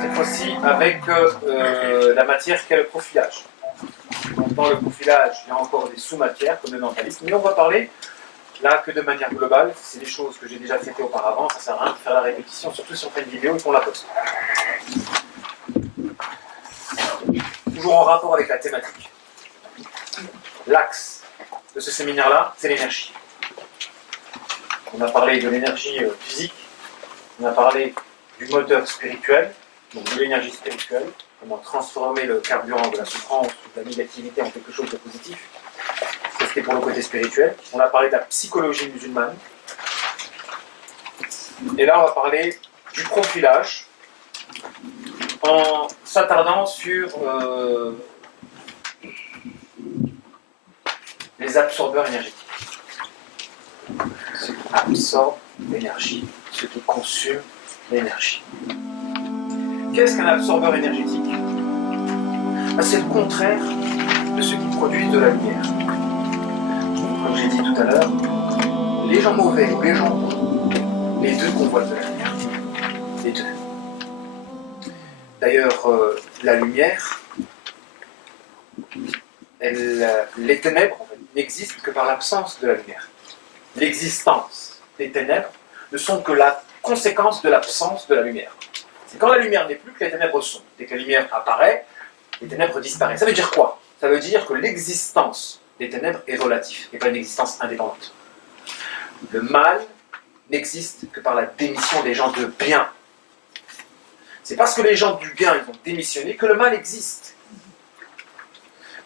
cette fois-ci avec la matière qu'est le profilage. Donc, dans le profilage, il y a encore des sous-matières comme le mentalisme, mais on va parler là que de manière globale. C'est des choses que j'ai déjà traitées auparavant, ça ne sert à rien de faire la répétition, surtout si on fait une vidéo et qu'on la poste. Toujours en rapport avec la thématique. L'axe de ce séminaire-là, c'est l'énergie. On a parlé de l'énergie physique, on a parlé du moteur spirituel, donc de l'énergie spirituelle, comment transformer le carburant de la souffrance ou de la négativité en quelque chose de positif. Ça, c'était pour le côté spirituel. On a parlé de la psychologie musulmane. Et là, on va parler du profilage, en s'attardant sur les absorbeurs énergétiques. Ce qui absorbe l'énergie, ce qui consume l'énergie. Qu'est-ce qu'un absorbeur énergétique? C'est le contraire de ce qui produit de la lumière. Comme j'ai dit tout à l'heure, les gens mauvais ou les gens bons, les deux convoitent de la lumière. Les deux. D'ailleurs, la lumière, les ténèbres en fait, n'existent que par l'absence de la lumière. L'existence des ténèbres ne sont que la conséquence de l'absence de la lumière. C'est quand la lumière n'est plus que les ténèbres sont. Dès que la lumière apparaît, les ténèbres disparaissent. Ça veut dire quoi? Ça veut dire que l'existence des ténèbres est relative et pas une existence indépendante. Le mal n'existe que par la démission des gens de bien. C'est parce que les gens du bien ils ont démissionné que le mal existe.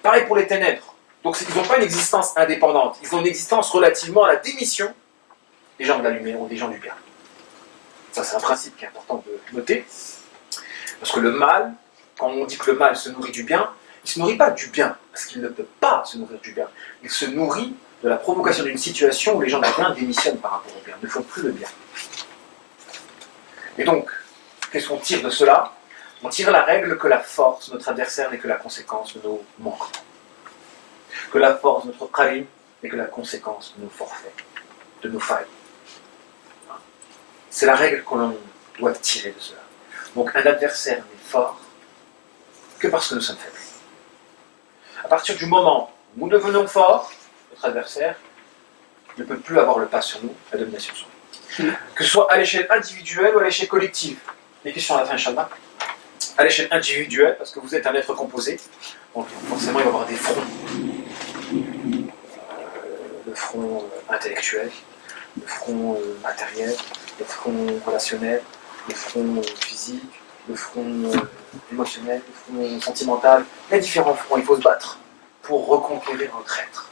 Pareil pour les ténèbres. Donc ils n'ont pas une existence indépendante, ils ont une existence relativement à la démission des gens de la lumière ou des gens du bien. Ça c'est un principe qui est important de noter. Parce que le mal, quand on dit que le mal se nourrit du bien, il ne se nourrit pas du bien, parce qu'il ne peut pas se nourrir du bien. Il se nourrit de la provocation d'une situation où les gens du bien démissionnent par rapport au bien, ne font plus le bien. Et donc, qu'est-ce qu'on tire de cela? On tire la règle que la force, notre adversaire, n'est que la conséquence de nos manquements. Que la force, notre praline, n'est que la conséquence de nos forfaits, de nos failles. C'est la règle que l'on doit tirer de cela. Donc un adversaire n'est fort que parce que nous sommes faibles. À partir du moment où nous devenons forts, notre adversaire ne peut plus avoir le pas sur nous, la domination sur nous. Que ce soit à l'échelle individuelle ou à l'échelle collective. Les questions à la fin, Inch'Allah. À l'échelle individuelle, parce que vous êtes un être composé, donc forcément il va y avoir des fronts. Le front intellectuel, le front matériel, le front relationnel, le front physique, le front émotionnel, le front sentimental. Il y a différents fronts, il faut se battre pour reconquérir notre être.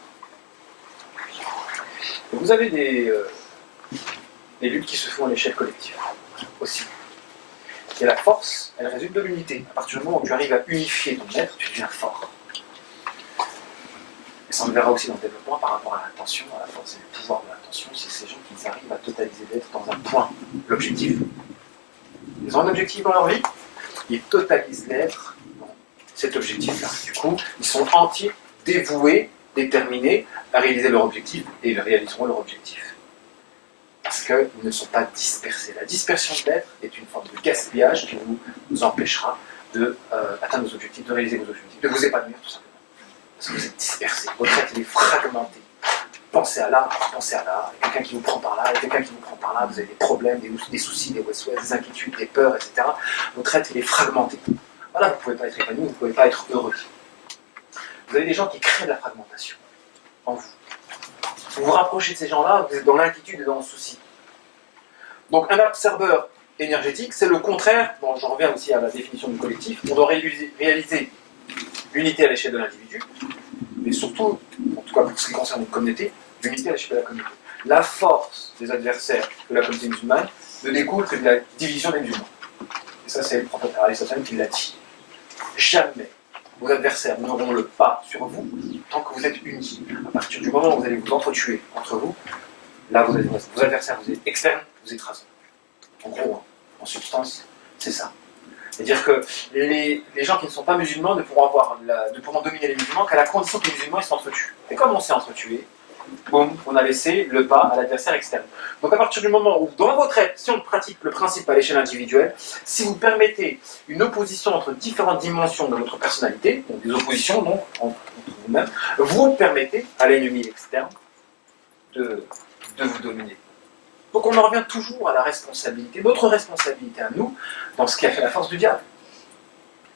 Et vous avez des luttes qui se font à l'échelle collective aussi. Et la force, elle résulte de l'unité. À partir du moment où tu arrives à unifier ton être, tu deviens fort. Et ça on le verra aussi dans le développement par rapport à l'intention, à la force et le pouvoir de l'intention, c'est ces gens qui arrivent à totaliser l'être dans un point, l'objectif. Ils ont un objectif dans leur vie, ils totalisent l'être dans cet objectif-là. Du coup, ils sont entiers, dévoués, déterminés à réaliser leur objectif et ils réaliseront leur objectif. Parce qu'ils ne sont pas dispersés. La dispersion de l'être est une forme de gaspillage qui vous empêchera d'atteindre vos objectifs, de réaliser vos objectifs, de vous épanouir tout simplement. Parce que vous êtes dispersés, votre être est fragmenté. Pensez à là, il y a quelqu'un qui vous prend par là, il y a quelqu'un qui vous prend par là, vous avez des problèmes, des soucis, des west-west, des inquiétudes, des peurs, etc. Votre être est fragmenté. Voilà, vous ne pouvez pas être épanoui, vous ne pouvez pas être heureux. Vous avez des gens qui créent de la fragmentation en vous. Vous vous rapprochez de ces gens-là, vous êtes dans l'inquiétude et dans le souci. Donc un absorbeur énergétique, c'est le contraire, bon, j'en reviens aussi à la définition du collectif, on doit réaliser l'unité à l'échelle de l'individu, mais surtout, en tout cas pour ce qui concerne une communauté, l'unité à l'échelle de la communauté. La force des adversaires de la communauté musulmane ne découle que de la division des musulmans. Et ça, c'est le prophète Aristote qui l'a dit. Jamais vos adversaires n'auront le pas sur vous tant que vous êtes unis. À partir du moment où vous allez vous entretuer entre vous, là, vos adversaires, vous êtes externes, vous écrasent. En gros, en substance, c'est ça. C'est-à-dire que les gens qui ne sont pas musulmans ne pourront dominer les musulmans qu'à la condition que les musulmans ils s'entretuent. Et comme on s'est entretués, boum, on a laissé le pas à l'adversaire externe. Donc à partir du moment où, dans votre être, si on pratique le principe à l'échelle individuelle, si vous permettez une opposition entre différentes dimensions de votre personnalité, donc des oppositions donc, entre vous-même, vous permettez à l'ennemi externe de vous dominer. Donc on en revient toujours à la responsabilité, notre responsabilité à nous, dans ce qui a fait la force du diable.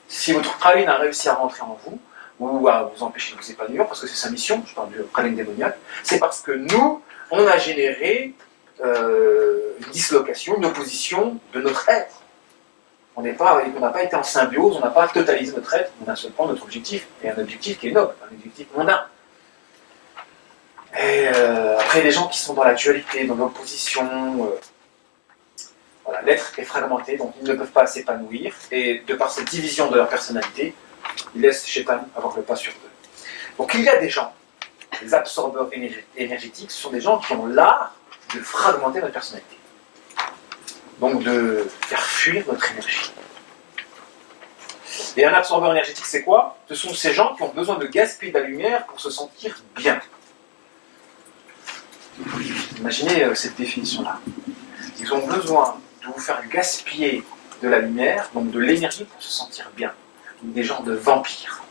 Si votre praline a réussi à rentrer en vous, ou à vous empêcher de vous épanouir, parce que c'est sa mission, je parle du praline démoniaque, c'est parce que nous, on a généré une dislocation, une opposition de notre être. On n'a pas été en symbiose, on n'a pas totalisé notre être, on a seulement notre objectif, et un objectif qui est noble, un objectif mondain. Et après, les gens qui sont dans la dualité, dans l'opposition, voilà, l'être est fragmenté, donc ils ne peuvent pas s'épanouir, et de par cette division de leur personnalité, ils laissent Shaitan avoir le pas sur eux. Donc il y a des gens, les absorbeurs énergétiques, ce sont des gens qui ont l'art de fragmenter notre personnalité. Donc de faire fuir notre énergie. Et un absorbeur énergétique, c'est quoi? Ce sont ces gens qui ont besoin de gaspiller de la lumière pour se sentir bien. Imaginez cette définition-là. Ils ont besoin de vous faire gaspiller de la lumière, donc de l'énergie pour se sentir bien. Des gens de vampires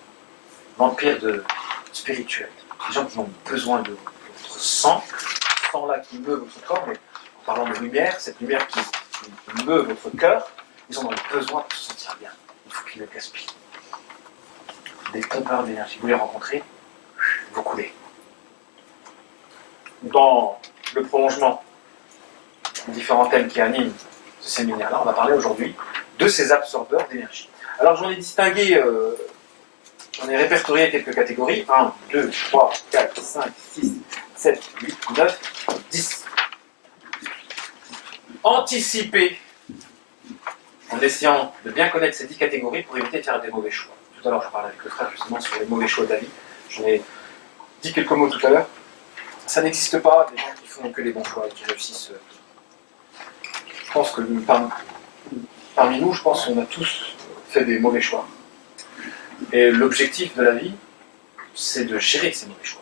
spirituels. Des gens qui ont besoin de votre sang, ce sang-là qui meut votre corps, mais en parlant de lumière, cette lumière qui meut votre cœur, ils en ont besoin pour se sentir bien. Il faut qu'ils le gaspillent. Des pompeurs d'énergie, vous les rencontrez, vous coulez. Dans le prolongement des différents thèmes qui animent ce séminaire-là, on va parler aujourd'hui de ces absorbeurs d'énergie. Alors j'en ai distingué, j'en ai répertorié quelques catégories, 1, 2, 3, 4, 5, 6, 7, 8, 9, 10. Anticiper, en essayant de bien connaître ces 10 catégories pour éviter de faire des mauvais choix. Tout à l'heure je parlais avec le frère justement sur les mauvais choix de la vie, j'en ai dit quelques mots tout à l'heure. Ça n'existe pas, des gens qui font que les bons choix et qui réussissent. Je pense que parmi nous, je pense qu'on a tous fait des mauvais choix. Et l'objectif de la vie, c'est de gérer ces mauvais choix.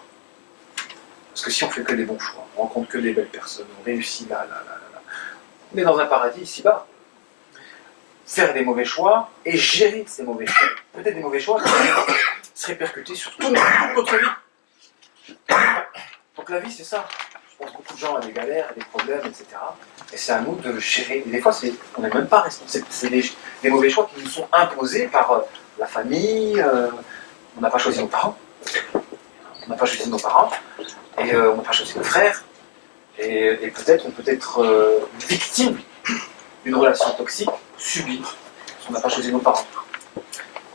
Parce que si on fait que des bons choix, on rencontre que des belles personnes, on réussit là, on est dans un paradis ici-bas. Faire des mauvais choix et gérer ces mauvais choix. Peut-être des mauvais choix qui vont se répercuter sur toute notre vie. Donc la vie, c'est ça. Je pense que beaucoup de gens ont des galères, des problèmes, etc. Et c'est à nous de gérer. Et des fois, on n'est même pas responsable. C'est des mauvais choix qui nous sont imposés par la famille. On n'a pas choisi nos parents. On n'a pas choisi nos parents. Et on n'a pas choisi nos frères. Et peut-être on peut être victime d'une relation toxique subie. Parce qu'on n'a pas choisi nos parents.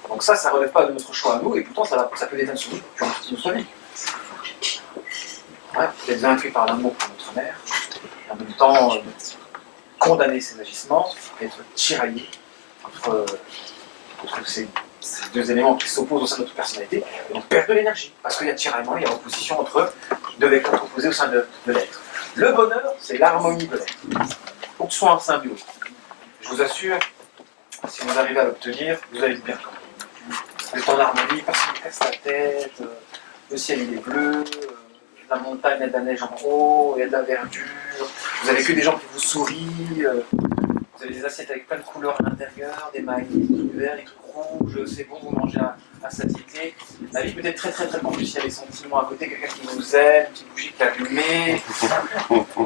Donc ça ne relève pas de notre choix à nous. Et pourtant, ça peut déteindre sur nous durant toute notre vie. Ouais, être vaincu par l'amour pour notre mère, et en même temps condamner ses agissements, être tiraillé entre ces deux éléments qui s'opposent au sein de notre personnalité, et donc perdre de l'énergie, parce qu'il y a tiraillement, il y a opposition entre deux vecteurs opposés au sein de l'être. Le bonheur, c'est l'harmonie de l'être. Il faut que ce soit en symbiose. Je vous assure, si vous arrivez à l'obtenir, vous allez être bien. Vous êtes en harmonie, personne ne casse la tête, le ciel il est bleu, la montagne, il y a de la neige en haut, il y a de la verdure, vous avez que des gens qui vous sourient, vous avez des assiettes avec plein de couleurs à l'intérieur, des maïs, des trucs verts, des trucs rouges, c'est bon, vous mangez à satiété. La vie peut être très très très compliquée, il y a des sentiments à côté, quelqu'un qui vous aime, une petite bougie qui est allumée.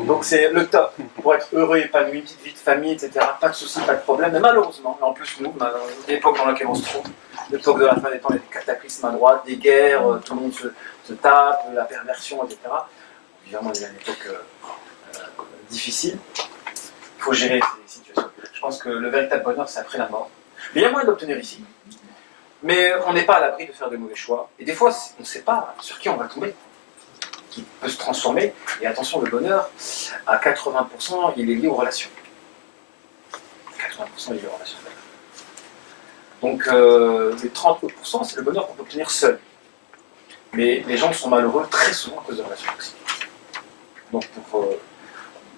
Donc c'est le top pour être heureux, épanoui, une petite vie de famille, etc. Pas de soucis, pas de problème. Mais malheureusement, en plus nous, dans l'époque dans laquelle on se trouve, l'époque de la fin des temps, il y a des cataclysmes à droite, des guerres, tout le monde se tape, la perversion, etc. Évidemment, il y a une époque difficile. Il faut gérer ces situations. Je pense que le véritable bonheur, c'est après la mort. Mais il y a moyen d'obtenir ici. Mais on n'est pas à l'abri de faire de mauvais choix. Et des fois, on ne sait pas sur qui on va tomber, qui peut se transformer. Et attention, le bonheur, à 80%, il est lié aux relations. 80% il est lié aux relations. Donc, les 30%, c'est le bonheur qu'on peut obtenir seul. Mais les gens sont malheureux très souvent à cause de relations toxiques. Donc,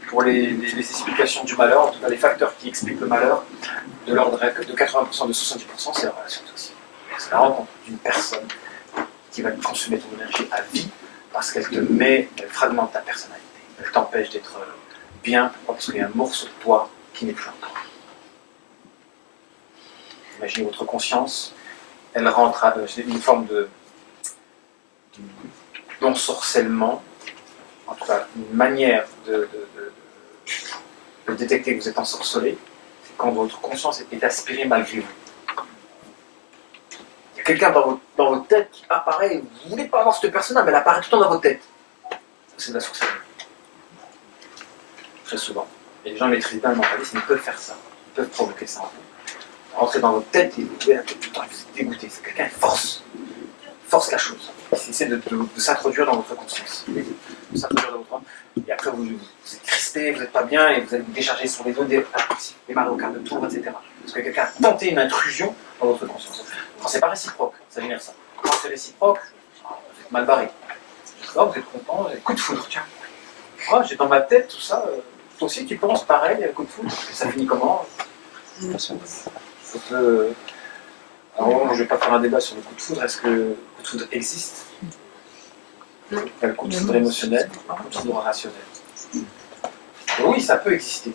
pour les explications du malheur, en tout cas les facteurs qui expliquent le malheur, de l'ordre de 80%, de 70%, c'est la relation toxique. C'est la rencontre d'une personne qui va consommer ton énergie à vie, Parce qu'elle te met, elle fragmente ta personnalité. Elle t'empêche d'être bien. Pourquoi? Parce qu'il y a un morceau de toi qui n'est plus en toi. Imaginez votre conscience, elle rentre à une forme d'ensorcellement, en tout cas une manière de détecter que vous êtes ensorcelé, c'est quand votre conscience est aspirée malgré vous. Il y a quelqu'un dans votre tête qui apparaît, vous ne voulez pas avoir cette personne-là, mais elle apparaît tout le temps dans votre tête. C'est de la sorcellerie. Très souvent. Et les gens maîtrisent bien le mentalisme, ils peuvent faire ça. Ils peuvent provoquer ça en vous. Rentrer dans votre tête et vous pouvez la tête tout le temps, vous êtes dégoûté. C'est quelqu'un qui force la chose. Il essaie de s'introduire dans votre conscience. De s'introduire dans votre... Et après, vous êtes crispé, vous n'êtes pas bien, et vous allez vous décharger sur les autres, démarrer au quart de tour, etc. Parce que quelqu'un a tenté une intrusion dans votre conscience. Quand c'est pas réciproque, ça génère ça. Quand c'est réciproque, vous êtes mal barré. Là, vous êtes content, coup de foudre, tiens. Moi, j'ai dans ma tête tout ça. Toi aussi, tu penses pareil, coup de foudre. Ça finit comment? Alors, je ne vais pas faire un débat sur le coup de foudre. Est-ce que le coup de foudre existe? Il y a le coup de foudre émotionnel, le coup de foudre rationnel. Oui, ça peut exister.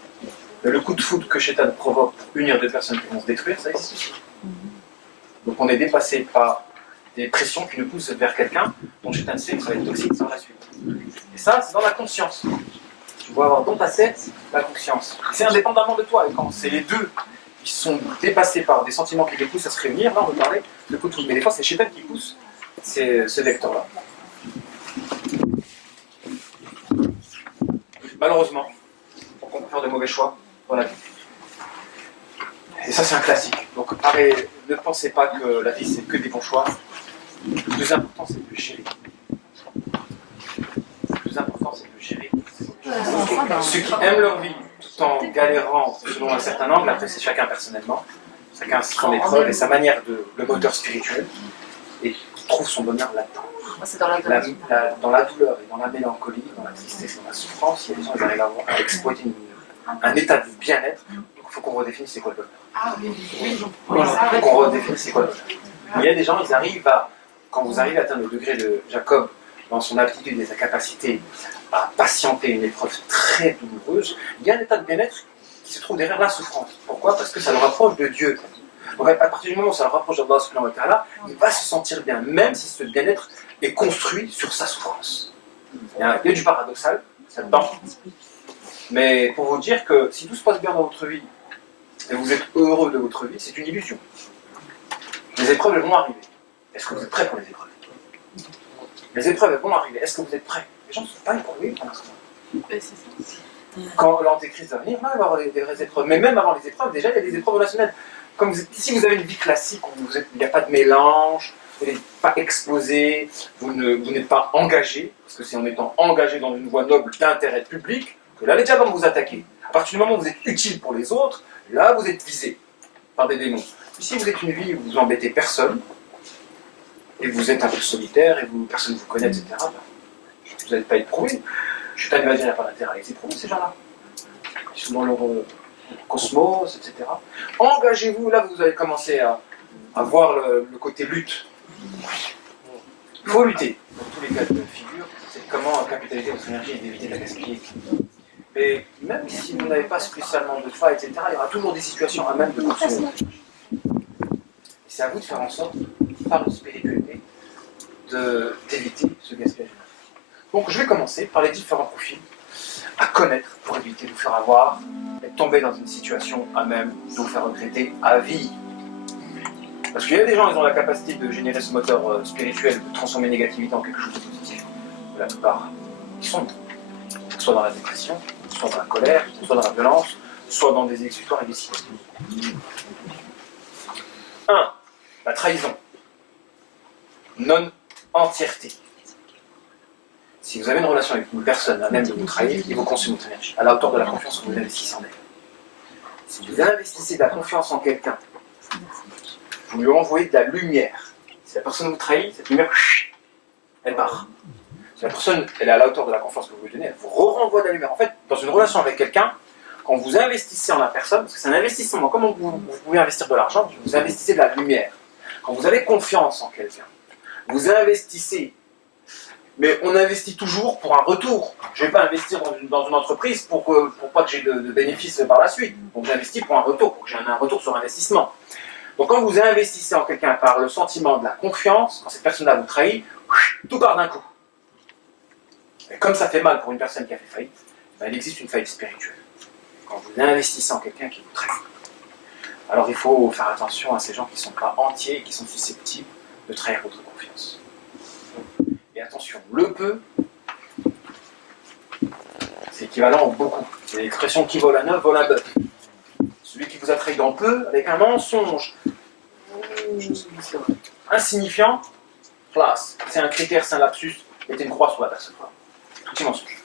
Mais le coup de foudre que Shaitan provoque pour unir deux personnes qui vont se détruire, ça existe aussi. Donc on est dépassé par des pressions qui nous poussent vers quelqu'un dont Shaitan sait que ça va être toxique sans la suite. Et ça, c'est dans la conscience. Tu dois avoir dans ta tête la conscience. C'est indépendamment de toi. Et quand c'est les deux qui sont dépassés par des sentiments qui les poussent à se réunir, là on veut parler de coup de foudre. Mais des fois, c'est Shaitan qui pousse ce vecteur-là. Malheureusement, on peut faire de mauvais choix dans la vie. Et ça, c'est un classique. Donc, ne pensez pas que la vie, c'est que des bons choix. Le plus important, c'est de le gérer. Le plus important, c'est de le gérer. Ceux qui aiment leur vie tout en galérant selon un certain angle, après, c'est chacun personnellement. Chacun son épreuve et sa manière le moteur spirituel. Et qui trouve son bonheur là-dedans. C'est dans la douleur et dans la mélancolie, dans la tristesse, dans la souffrance, il y a des gens qui arrivent à exploiter un état de bien-être. Donc il faut qu'on redéfinisse c'est quoi le bonheur. Il faut qu'on redéfinisse c'est quoi le bonheur. Il y a des gens, ils arrivent quand vous arrivez à atteindre le degré de Jacob, dans son aptitude et sa capacité à patienter une épreuve très douloureuse, il y a un état de bien-être qui se trouve derrière la souffrance. Pourquoi? Parce que ça le rapproche de Dieu. Donc à partir du moment où ça le rapproche d'Allah subhanahu wa ta'ala, il va se sentir bien, même si ce bien-être est construit sur sa souffrance. Il y a du paradoxal, ça dedans. Mais pour vous dire que si tout se passe bien dans votre vie, et vous êtes heureux de votre vie, c'est une illusion. Les épreuves, elles vont arriver. Est-ce que vous êtes prêts pour les épreuves? Les épreuves, elles vont arriver. Est-ce que vous êtes prêts? Les gens ne sont pas éprouvés pour l'instant. Quand l'antéchrist va venir, il va y avoir des vraies épreuves. Mais même avant les épreuves, déjà, il y a des épreuves relationnelles. Si vous avez une vie classique où il n'y a pas de mélange, vous n'êtes pas exposé, vous n'êtes pas engagé, parce que c'est en étant engagé dans une voie noble d'intérêt public que là les diables vont vous attaquer. À partir du moment où vous êtes utile pour les autres, là vous êtes visé par des démons. Si vous êtes une vie où vous embêtez personne, et vous êtes un peu solitaire, et personne ne vous connaît, etc., vous n'allez pas éprouvé. Je suis pas dire, il n'y a pas d'intérêt à les éprouver, ces gens-là. Ils sont dans leur cosmos, etc. Engagez-vous, là vous allez commencer à voir le côté lutte. Il faut lutter. Dans tous les cas de figure, c'est comment capitaliser votre énergie et d'éviter de la gaspiller. Mais même si vous n'avez pas spécialement de foi, etc., il y aura toujours des situations à même de poursuivre votre énergie. Et c'est à vous de faire en sorte, par une spiritualité, d'éviter ce gaspillage. Donc je vais commencer par les différents profils à connaître pour éviter de vous faire avoir et tomber dans une situation à même de vous faire regretter à vie. Parce qu'il y a des gens, ils ont la capacité de générer ce moteur spirituel, de transformer négativité en quelque chose de positif. Mais la plupart, ils sont soit dans la dépression, soit dans la colère, soit dans la violence, soit dans des exutoires et des signes. 1. La trahison. Non-entièreté. Si vous avez une relation avec une personne à même de vous trahir, il vous consomme votre énergie, à la hauteur de la confiance que vous investissez en elle. Si vous investissez de la confiance en quelqu'un, vous lui envoyez de la lumière. Si la personne vous trahit, cette lumière, elle part. Si la personne elle est à la hauteur de la confiance que vous lui donnez, elle vous renvoie de la lumière. En fait, dans une relation avec quelqu'un, quand vous investissez en la personne, parce que c'est un investissement, comme vous pouvez investir de l'argent, vous investissez de la lumière. Quand vous avez confiance en quelqu'un, vous investissez Mais on investit toujours pour un retour. Je ne vais pas investir dans une entreprise pour pas que j'ai de bénéfices par la suite. Donc j'investis pour un retour, pour que j'ai un retour sur investissement. Donc quand vous investissez en quelqu'un par le sentiment de la confiance, quand cette personne-là vous trahit, tout part d'un coup. Et comme ça fait mal pour une personne qui a fait faillite, ben, il existe une faillite spirituelle. Quand vous investissez en quelqu'un qui vous trahit. Alors il faut faire attention à ces gens qui ne sont pas entiers et qui sont susceptibles de trahir votre confiance. Et attention, le peu, c'est équivalent au beaucoup. C'est l'expression qui vole un œuf, vole un bœuf. Celui qui vous a trahi dans peu, avec un mensonge insignifiant, classe. C'est un critère, c'est un lapsus, mettez une croix sur la personne. Petit mensonge.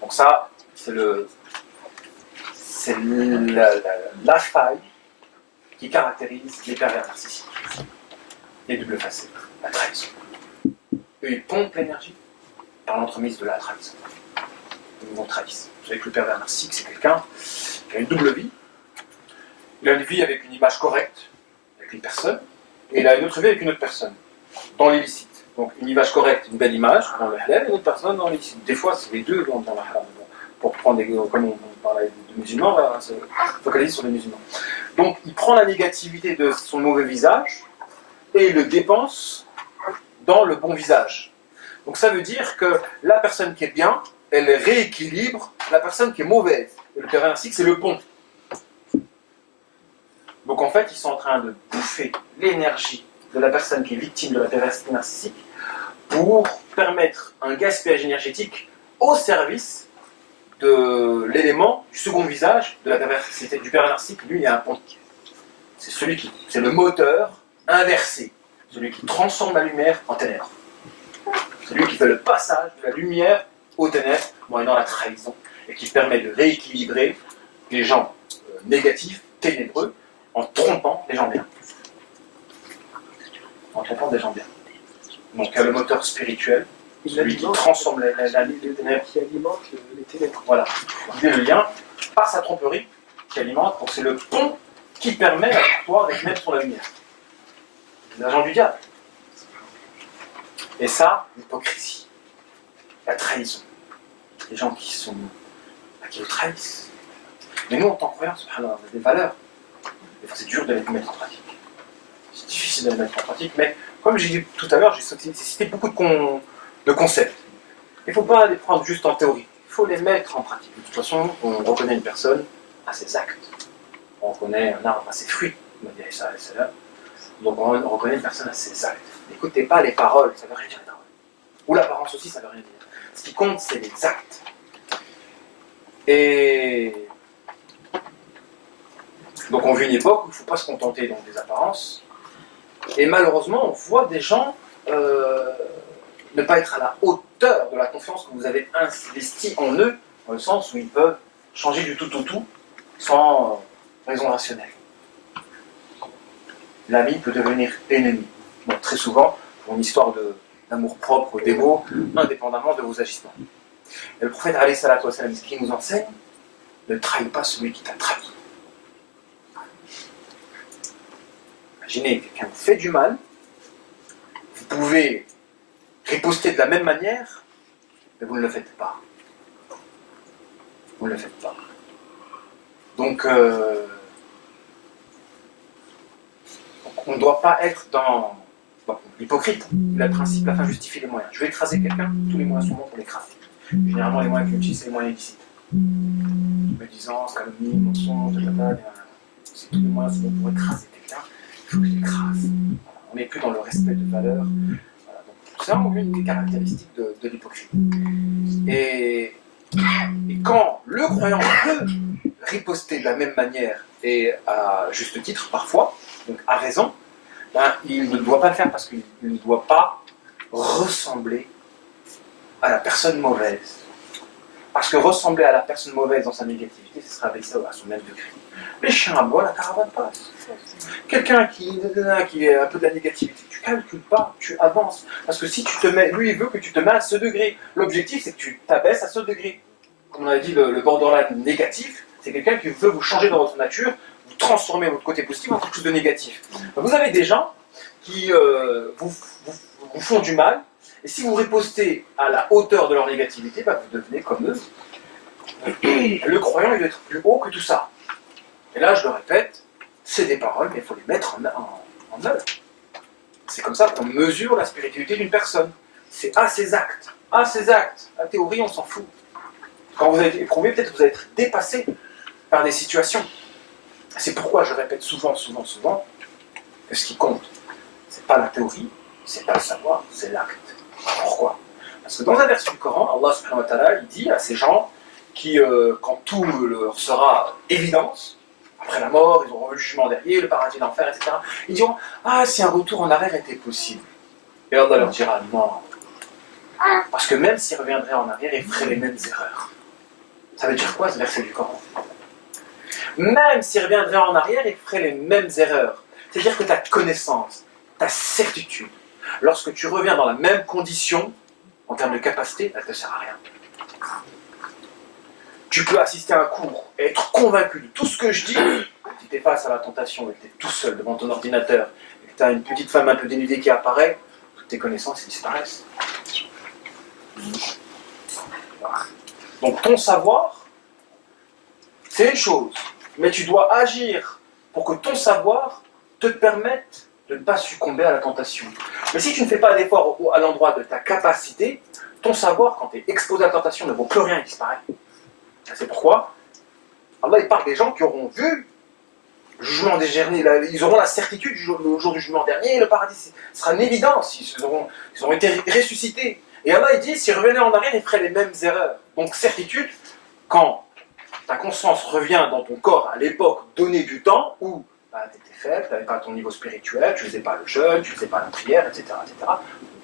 Donc ça, c'est la faille qui caractérise les pervers narcissiques, les doubles facettes, la trahison. Eux, ils pompent l'énergie par l'entremise de la trahison. Ils vous trahissent. Vous savez que le pervers narcissique, c'est quelqu'un qui a une double vie. Il a une vie avec une image correcte, avec une personne, et il a une autre vie avec une autre personne, dans l'illicite. Donc une image correcte, une belle image, dans le halal, et une autre personne dans l'illicite. Des fois, c'est les deux dans le haram. Pour prendre des, comme on parlait de musulmans, on va se focaliser sur les musulmans. Donc il prend la négativité de son mauvais visage et il le dépense dans le bon visage. Donc ça veut dire que la personne qui est bien, elle rééquilibre la personne qui est mauvaise. Et le pervers narcissique, c'est le pont. Donc en fait, ils sont en train de bouffer l'énergie de la personne qui est victime de la perversité narcissique pour permettre un gaspillage énergétique au service de l'élément du second visage de la perversité du pervers narcissique. Lui, il y a un pont. C'est le moteur inversé, celui qui transforme la lumière en ténèbres. Celui qui fait le passage de la lumière aux ténèbres, moyennant la trahison, et qui permet de rééquilibrer les gens négatifs, ténébreux, en trompant les gens bien. En trompant des gens bien. Donc il y a le moteur spirituel, celui qui transforme la lumière des ténèbres. Qui alimente les ténèbres. Voilà. Il y a le lien par sa tromperie qui alimente, donc c'est le pont qui permet à la victoire d'être mettre sur la lumière. C'est l'agent du diable. Et ça, l'hypocrisie, la trahison. Les gens qui vous trahissent. Mais nous, en tant que croyants, on a des valeurs. Des fois, c'est dur de les mettre en pratique. C'est difficile de les mettre en pratique, mais comme j'ai dit tout à l'heure, j'ai cité beaucoup de concepts. Il ne faut pas les prendre juste en théorie. Il faut les mettre en pratique. De toute façon, on reconnaît une personne à ses actes. On reconnaît un arbre à ses fruits, comme dit Aïssa alayhi salam. Donc on reconnaît une personne à ses actes. N'écoutez pas les paroles, ça ne veut rien dire les paroles. Ou l'apparence aussi, ça ne veut rien dire. Ce qui compte, c'est les actes. Et donc on vit une époque où il ne faut pas se contenter donc, des apparences. Et malheureusement, on voit des gens ne pas être à la hauteur de la confiance que vous avez investie en eux, dans le sens où ils peuvent changer du tout au tout sans raison rationnelle. L'ami peut devenir ennemi. Donc très souvent, pour une histoire d'amour-propre, d'ego, indépendamment de vos agissements. Et le prophète alayhi salatu wa salam, ce qui nous enseigne, ne trahis pas celui qui t'a trahi. Imaginez, quelqu'un vous fait du mal, vous pouvez riposter de la même manière, mais vous ne le faites pas. Vous ne le faites pas. Donc, on ne doit pas être dans l'hypocrite. Le principe, la fin justifie les moyens. Je vais écraser quelqu'un, tous les moyens sont bons pour l'écraser. Généralement, les moyens que j'utilise, c'est les moyens illicites. Médisance, calomnie, mensonge, c'est tous les moyens sont bons pour écraser quelqu'un. Il faut que je l'écrase. On n'est plus dans le respect de valeurs. Voilà. C'est vraiment une des caractéristiques de l'hypocrite. Et quand le croyant peut riposter de la même manière et à juste titre parfois, donc à raison, ben, il ne doit pas le faire parce qu'il ne doit pas ressembler à la personne mauvaise. Parce que ressembler à la personne mauvaise dans sa négativité, ce sera abaisser à son même degré. Les chiens aboient, la caravane passe. Quelqu'un qui est un peu de la négativité, tu calcules pas, tu avances. Parce que si tu te mets, lui il veut que tu te mets à ce degré. L'objectif c'est que tu t'abaisses à ce degré. Comme on a dit, le borderline négatif, c'est quelqu'un qui veut vous changer dans votre nature, vous transformer votre côté positif en quelque chose de négatif. Donc vous avez des gens qui vous font du mal, et si vous ripostez à la hauteur de leur négativité, bah, vous devenez comme eux. Le croyant, il doit être plus haut que tout ça. Et là, je le répète, c'est des paroles, mais il faut les mettre en œuvre. C'est comme ça qu'on mesure la spiritualité d'une personne. C'est à ses actes. À ses actes. La théorie, on s'en fout. Quand vous avez été éprouvé, peut-être que vous allez être dépassé par des situations. C'est pourquoi je répète souvent, que ce qui compte, c'est pas la théorie, c'est pas le savoir, c'est l'acte. Pourquoi? Parce que dans un verset du Coran, Allah subhanahu wa ta'ala, il dit à ces gens qui, quand tout leur sera évidence, après la mort, ils auront le jugement derrière, le paradis, l'enfer, etc. Ils diront, ah, si un retour en arrière était possible. Et Allah leur dira, non. Parce que même s'ils reviendraient en arrière, ils feraient les mêmes erreurs. Ça veut dire quoi ce verset du Coran? Même s'ils reviendraient en arrière, ils feraient les mêmes erreurs. C'est-à-dire que ta connaissance, ta certitude, lorsque tu reviens dans la même condition, en termes de capacité, elle ne te sert à rien. Tu peux assister à un cours et être convaincu de tout ce que je dis. Si tu es face à la tentation et que tu es tout seul devant ton ordinateur et que tu as une petite femme un peu dénudée qui apparaît, toutes tes connaissances disparaissent. Donc ton savoir, c'est une chose, mais tu dois agir pour que ton savoir te permette de ne pas succomber à la tentation. Mais si tu ne fais pas d'effort à l'endroit de ta capacité, ton savoir, quand tu es exposé à la tentation, ne vaut plus rien, il disparaît. C'est pourquoi Allah il parle des gens qui auront vu le jugement des derniers, ils auront la certitude le jour du jugement dernier, et le paradis sera une évidence, ils auront été ressuscités. Et Allah il dit, s'ils revenaient en arrière, ils feraient les mêmes erreurs. Donc certitude, quand ta conscience revient dans ton corps à l'époque donnée du temps où bah, tu étais faible, tu n'avais pas ton niveau spirituel, tu ne faisais pas le jeûne, tu ne faisais pas la prière, etc.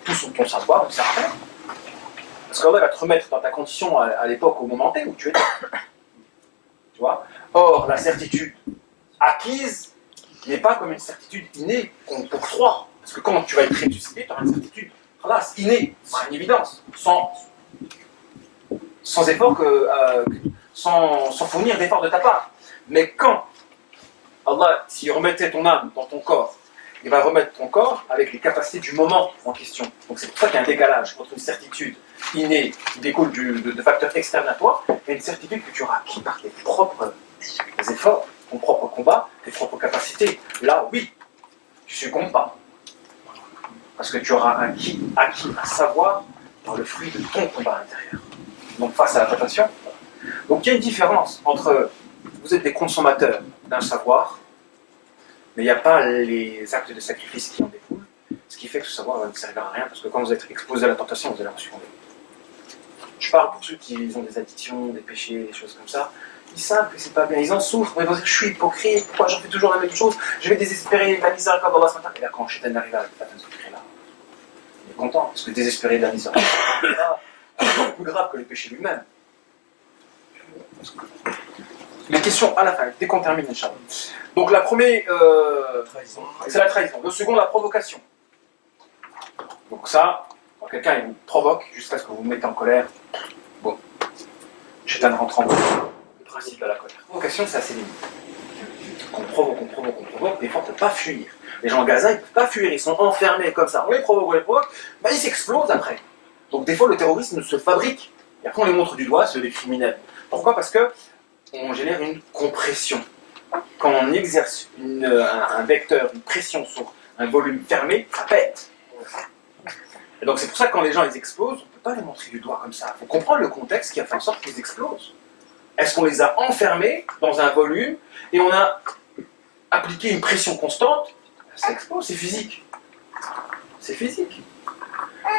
Tout sur ton savoir ne sert à rien. Parce qu'Allah va te remettre dans ta condition à l'époque, au moment T où tu étais. Tu vois? Or, la certitude acquise n'est pas comme une certitude innée qu'on poursuit. Parce que quand tu vas être ressuscité, tu auras une certitude innée, ce sera une évidence, sans effort, sans fournir d'effort de ta part. Mais quand Allah, s'il remettait ton âme dans ton corps, il va remettre ton corps avec les capacités du moment en question. Donc c'est pour ça qu'il y a un décalage entre une certitude innée qui découle de facteurs externes à toi et une certitude que tu auras acquis par tes propres efforts, ton propre combat, tes propres capacités. Là, oui, tu ne succombes pas. Parce que tu auras acquis à savoir par le fruit de ton combat intérieur. Donc face à la tentation. Donc il y a une différence entre vous êtes des consommateurs d'un savoir, mais il n'y a pas les actes de sacrifice qui en découlent, ce qui fait que ce savoir va ne servir à rien, parce que quand vous êtes exposé à la tentation, vous allez en succomber. Je parle pour ceux qui ont des addictions, des péchés, des choses comme ça. Ils savent que c'est pas bien, ils en souffrent, mais ils vont dire je suis hypocrite, pourquoi j'en fais toujours la même chose, je vais désespérer de la misère quand Allah s'entend. Et là, quand Shaitan arrive à ce secret-là, il est content, parce que désespérer de la misère, c'est plus grave que le péché lui-même. Les questions à la fin, dès qu'on termine, Inch'Allah. Donc la première, c'est la trahison. Le second, la provocation. Donc ça, quand quelqu'un il vous provoque jusqu'à ce que vous vous mettez en colère, bon, Shaitan rentre en vous. Le principe de la colère. La provocation, c'est assez limite. Qu'on provoque, des fois on ne peut pas fuir. Les gens en Gaza, ils ne peuvent pas fuir, ils sont enfermés comme ça. On les provoque, bah, ils s'explosent après. Donc des fois le terrorisme se fabrique. Et après on les montre du doigt, ceux des criminels. Pourquoi? Parce que on génère une compression. Quand on exerce un vecteur, une pression sur un volume fermé, ça pète. Et donc c'est pour ça que quand les gens ils explosent, on ne peut pas les montrer du doigt comme ça. Il faut comprendre le contexte qui a fait en sorte qu'ils explosent. Est-ce qu'on les a enfermés dans un volume et on a appliqué une pression constante? Ça explose, c'est physique. C'est physique.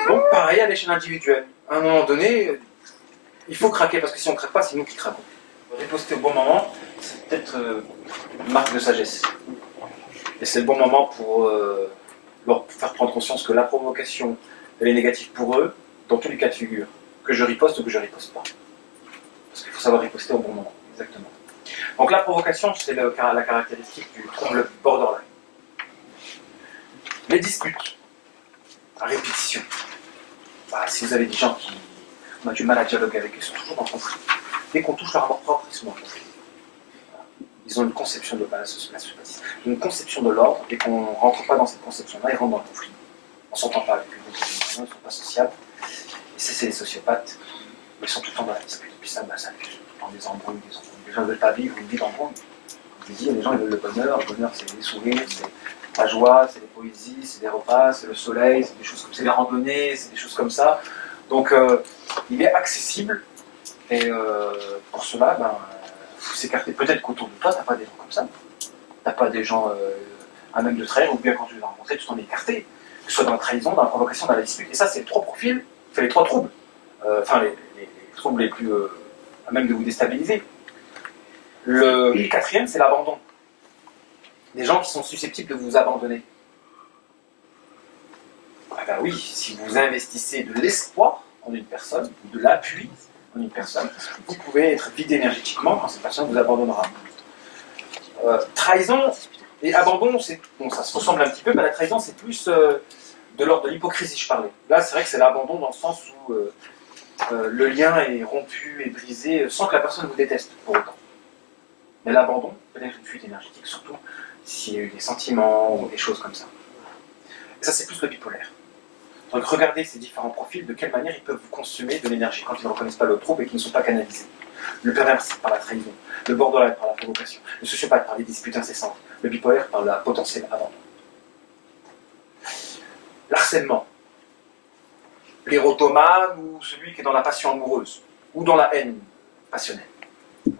Donc pareil à l'échelle individuelle. À un moment donné, il faut craquer, parce que si on ne craque pas, c'est nous qui craquons. Riposter au bon moment, c'est peut-être une marque de sagesse. Et c'est le bon moment pour leur faire prendre conscience que la provocation, elle est négative pour eux, dans tous les cas de figure. Que je riposte ou que je ne riposte pas. Parce qu'il faut savoir riposter au bon moment, exactement. Donc la provocation, c'est la caractéristique du trouble borderline. Les disputes, à répétition. Bah, si vous avez des gens qui ont du mal à dialoguer avec eux, ils sont toujours en conflit. Dès qu'on touche leur amour propre, ils sont en conflit. Ils ont une conception de la sociopathie, une conception de l'ordre, et qu'on ne rentre pas dans cette conception-là, ils rentrent dans le conflit. On ne s'entend pas avec eux, ils ne sont pas sociables. Et c'est les sociopathes, ils sont tout le temps dans la dispute. Et puis ça fait tout le temps des embrouilles, des embrouilles. Les gens ne veulent pas vivre une vie d'embrouille. Je dis, les gens ils veulent le bonheur c'est les sourires, c'est la joie, c'est les poésies, c'est des repas, c'est le soleil, c'est des choses comme c'est les randonnées, c'est des choses comme ça. Donc il est accessible, et pour cela, faut s'écarter. Peut-être qu'autour de toi, tu n'as pas des gens comme ça. Tu n'as pas des gens à même de traire, ou bien quand tu les as rencontrés, tu t'en es écarté. Que ce soit dans la trahison, dans la provocation, dans la dispute. Et ça, c'est les trois profils, les trois troubles. Les troubles les plus à même de vous déstabiliser. Le quatrième, c'est l'abandon. Des gens qui sont susceptibles de vous abandonner. Ah ben oui, si vous investissez de l'espoir en une personne, ou de l'appui en une personne, vous pouvez être vide énergétiquement quand cette personne vous abandonnera. Trahison et abandon, bon, ça se ressemble un petit peu, mais la trahison, c'est plus de l'ordre de l'hypocrisie, je parlais. Là, c'est vrai que c'est l'abandon dans le sens où le lien est rompu et brisé sans que la personne vous déteste pour autant. Mais l'abandon peut être une fuite énergétique, surtout s'il y a eu des sentiments ou des choses comme ça. Et ça, c'est plus le bipolaire. Donc regardez ces différents profils, de quelle manière ils peuvent vous consommer de l'énergie quand ils ne reconnaissent pas le trouble et qu'ils ne sont pas canalisés. Le pervers, c'est par la trahison. Le borderline, par la provocation. Le sociopathe, par les disputes incessantes. Le bipolaire, par la potentielle abandon. L'harcèlement. L'érotomane ou celui qui est dans la passion amoureuse. Ou dans la haine passionnelle.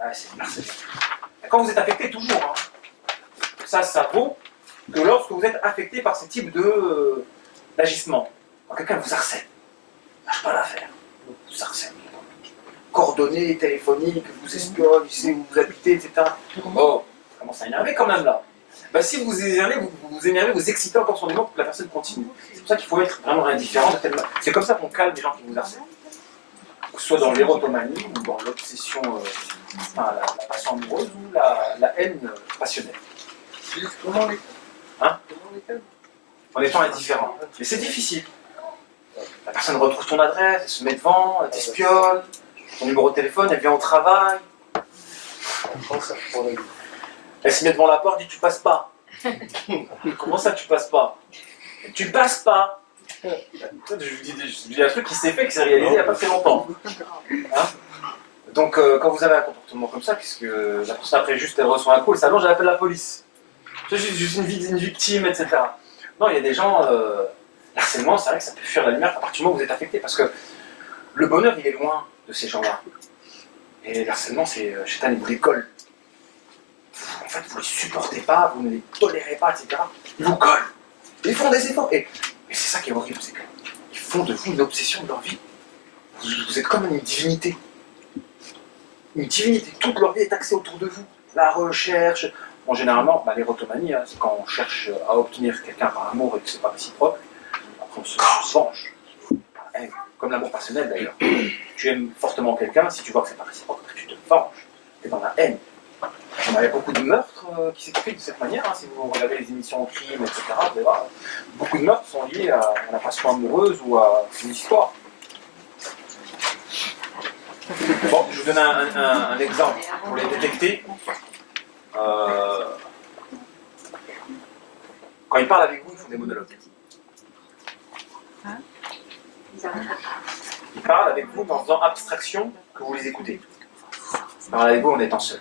Ah, c'est l'harcèlement. Et quand vous êtes affecté, toujours, ça vaut que lorsque vous êtes affecté par ce type d'agissement. Quand quelqu'un vous harcèle, lâche pas l'affaire, vous harcèle. Coordonnées téléphoniques, vous espionne, il sait où vous habitez, etc. Oh, ça commence à énerver quand même là. Si vous vous énervez, vous excitez encore son émotion pour que la personne continue. C'est pour ça qu'il faut être vraiment indifférent. C'est comme ça qu'on calme les gens qui vous harcèlent. Que ce soit dans l'érotomanie ou dans l'obsession, la passion amoureuse ou la haine passionnelle. Comment les calme En étant indifférent. Mais c'est difficile. La personne retrouve ton adresse, elle se met devant, elle t'espionne, ton numéro de téléphone, elle vient au travail. Elle se met devant la porte et dit tu passes pas. Comment ça tu passes pas? Tu passes pas. Je dis un truc qui s'est fait, qui s'est réalisé il n'y a pas très longtemps. Donc quand vous avez un comportement comme ça, puisque la personne après juste elle reçoit un coup, elle s'allonge, elle appelle la police. C'est juste une victime, etc. Non, il y a des gens, l'harcèlement, c'est vrai que ça peut fuir la lumière à partir du moment où vous êtes affecté, parce que le bonheur, il est loin de ces gens-là. Et l'harcèlement, c'est Chétan, il vous les colle. En fait, vous ne les supportez pas, vous ne les tolérez pas, etc. Ils vous collent. Ils font des efforts. Et c'est ça qui est horrible, c'est qu'ils font de vous une obsession de leur vie. Vous êtes comme une divinité. Une divinité. Toute leur vie est axée autour de vous. La recherche. Bon, généralement, l'érotomanie, c'est quand on cherche à obtenir quelqu'un par amour et que c'est pas réciproque. Après, on se venge. Comme l'amour passionnel d'ailleurs. Tu aimes fortement quelqu'un, si tu vois que c'est pas réciproque, tu te venges. Tu es dans la haine. Il y a beaucoup de meurtres qui s'expliquent de cette manière. Si vous regardez les émissions au crime, etc., vous allez voir, beaucoup de meurtres sont liés à la passion amoureuse ou à une histoire. Bon, je vous donne un exemple pour les détecter. Quand ils parlent avec vous, ils font des monologues. Ils parlent avec vous en faisant abstraction que vous les écoutez. Ils parlent avec vous en étant seuls.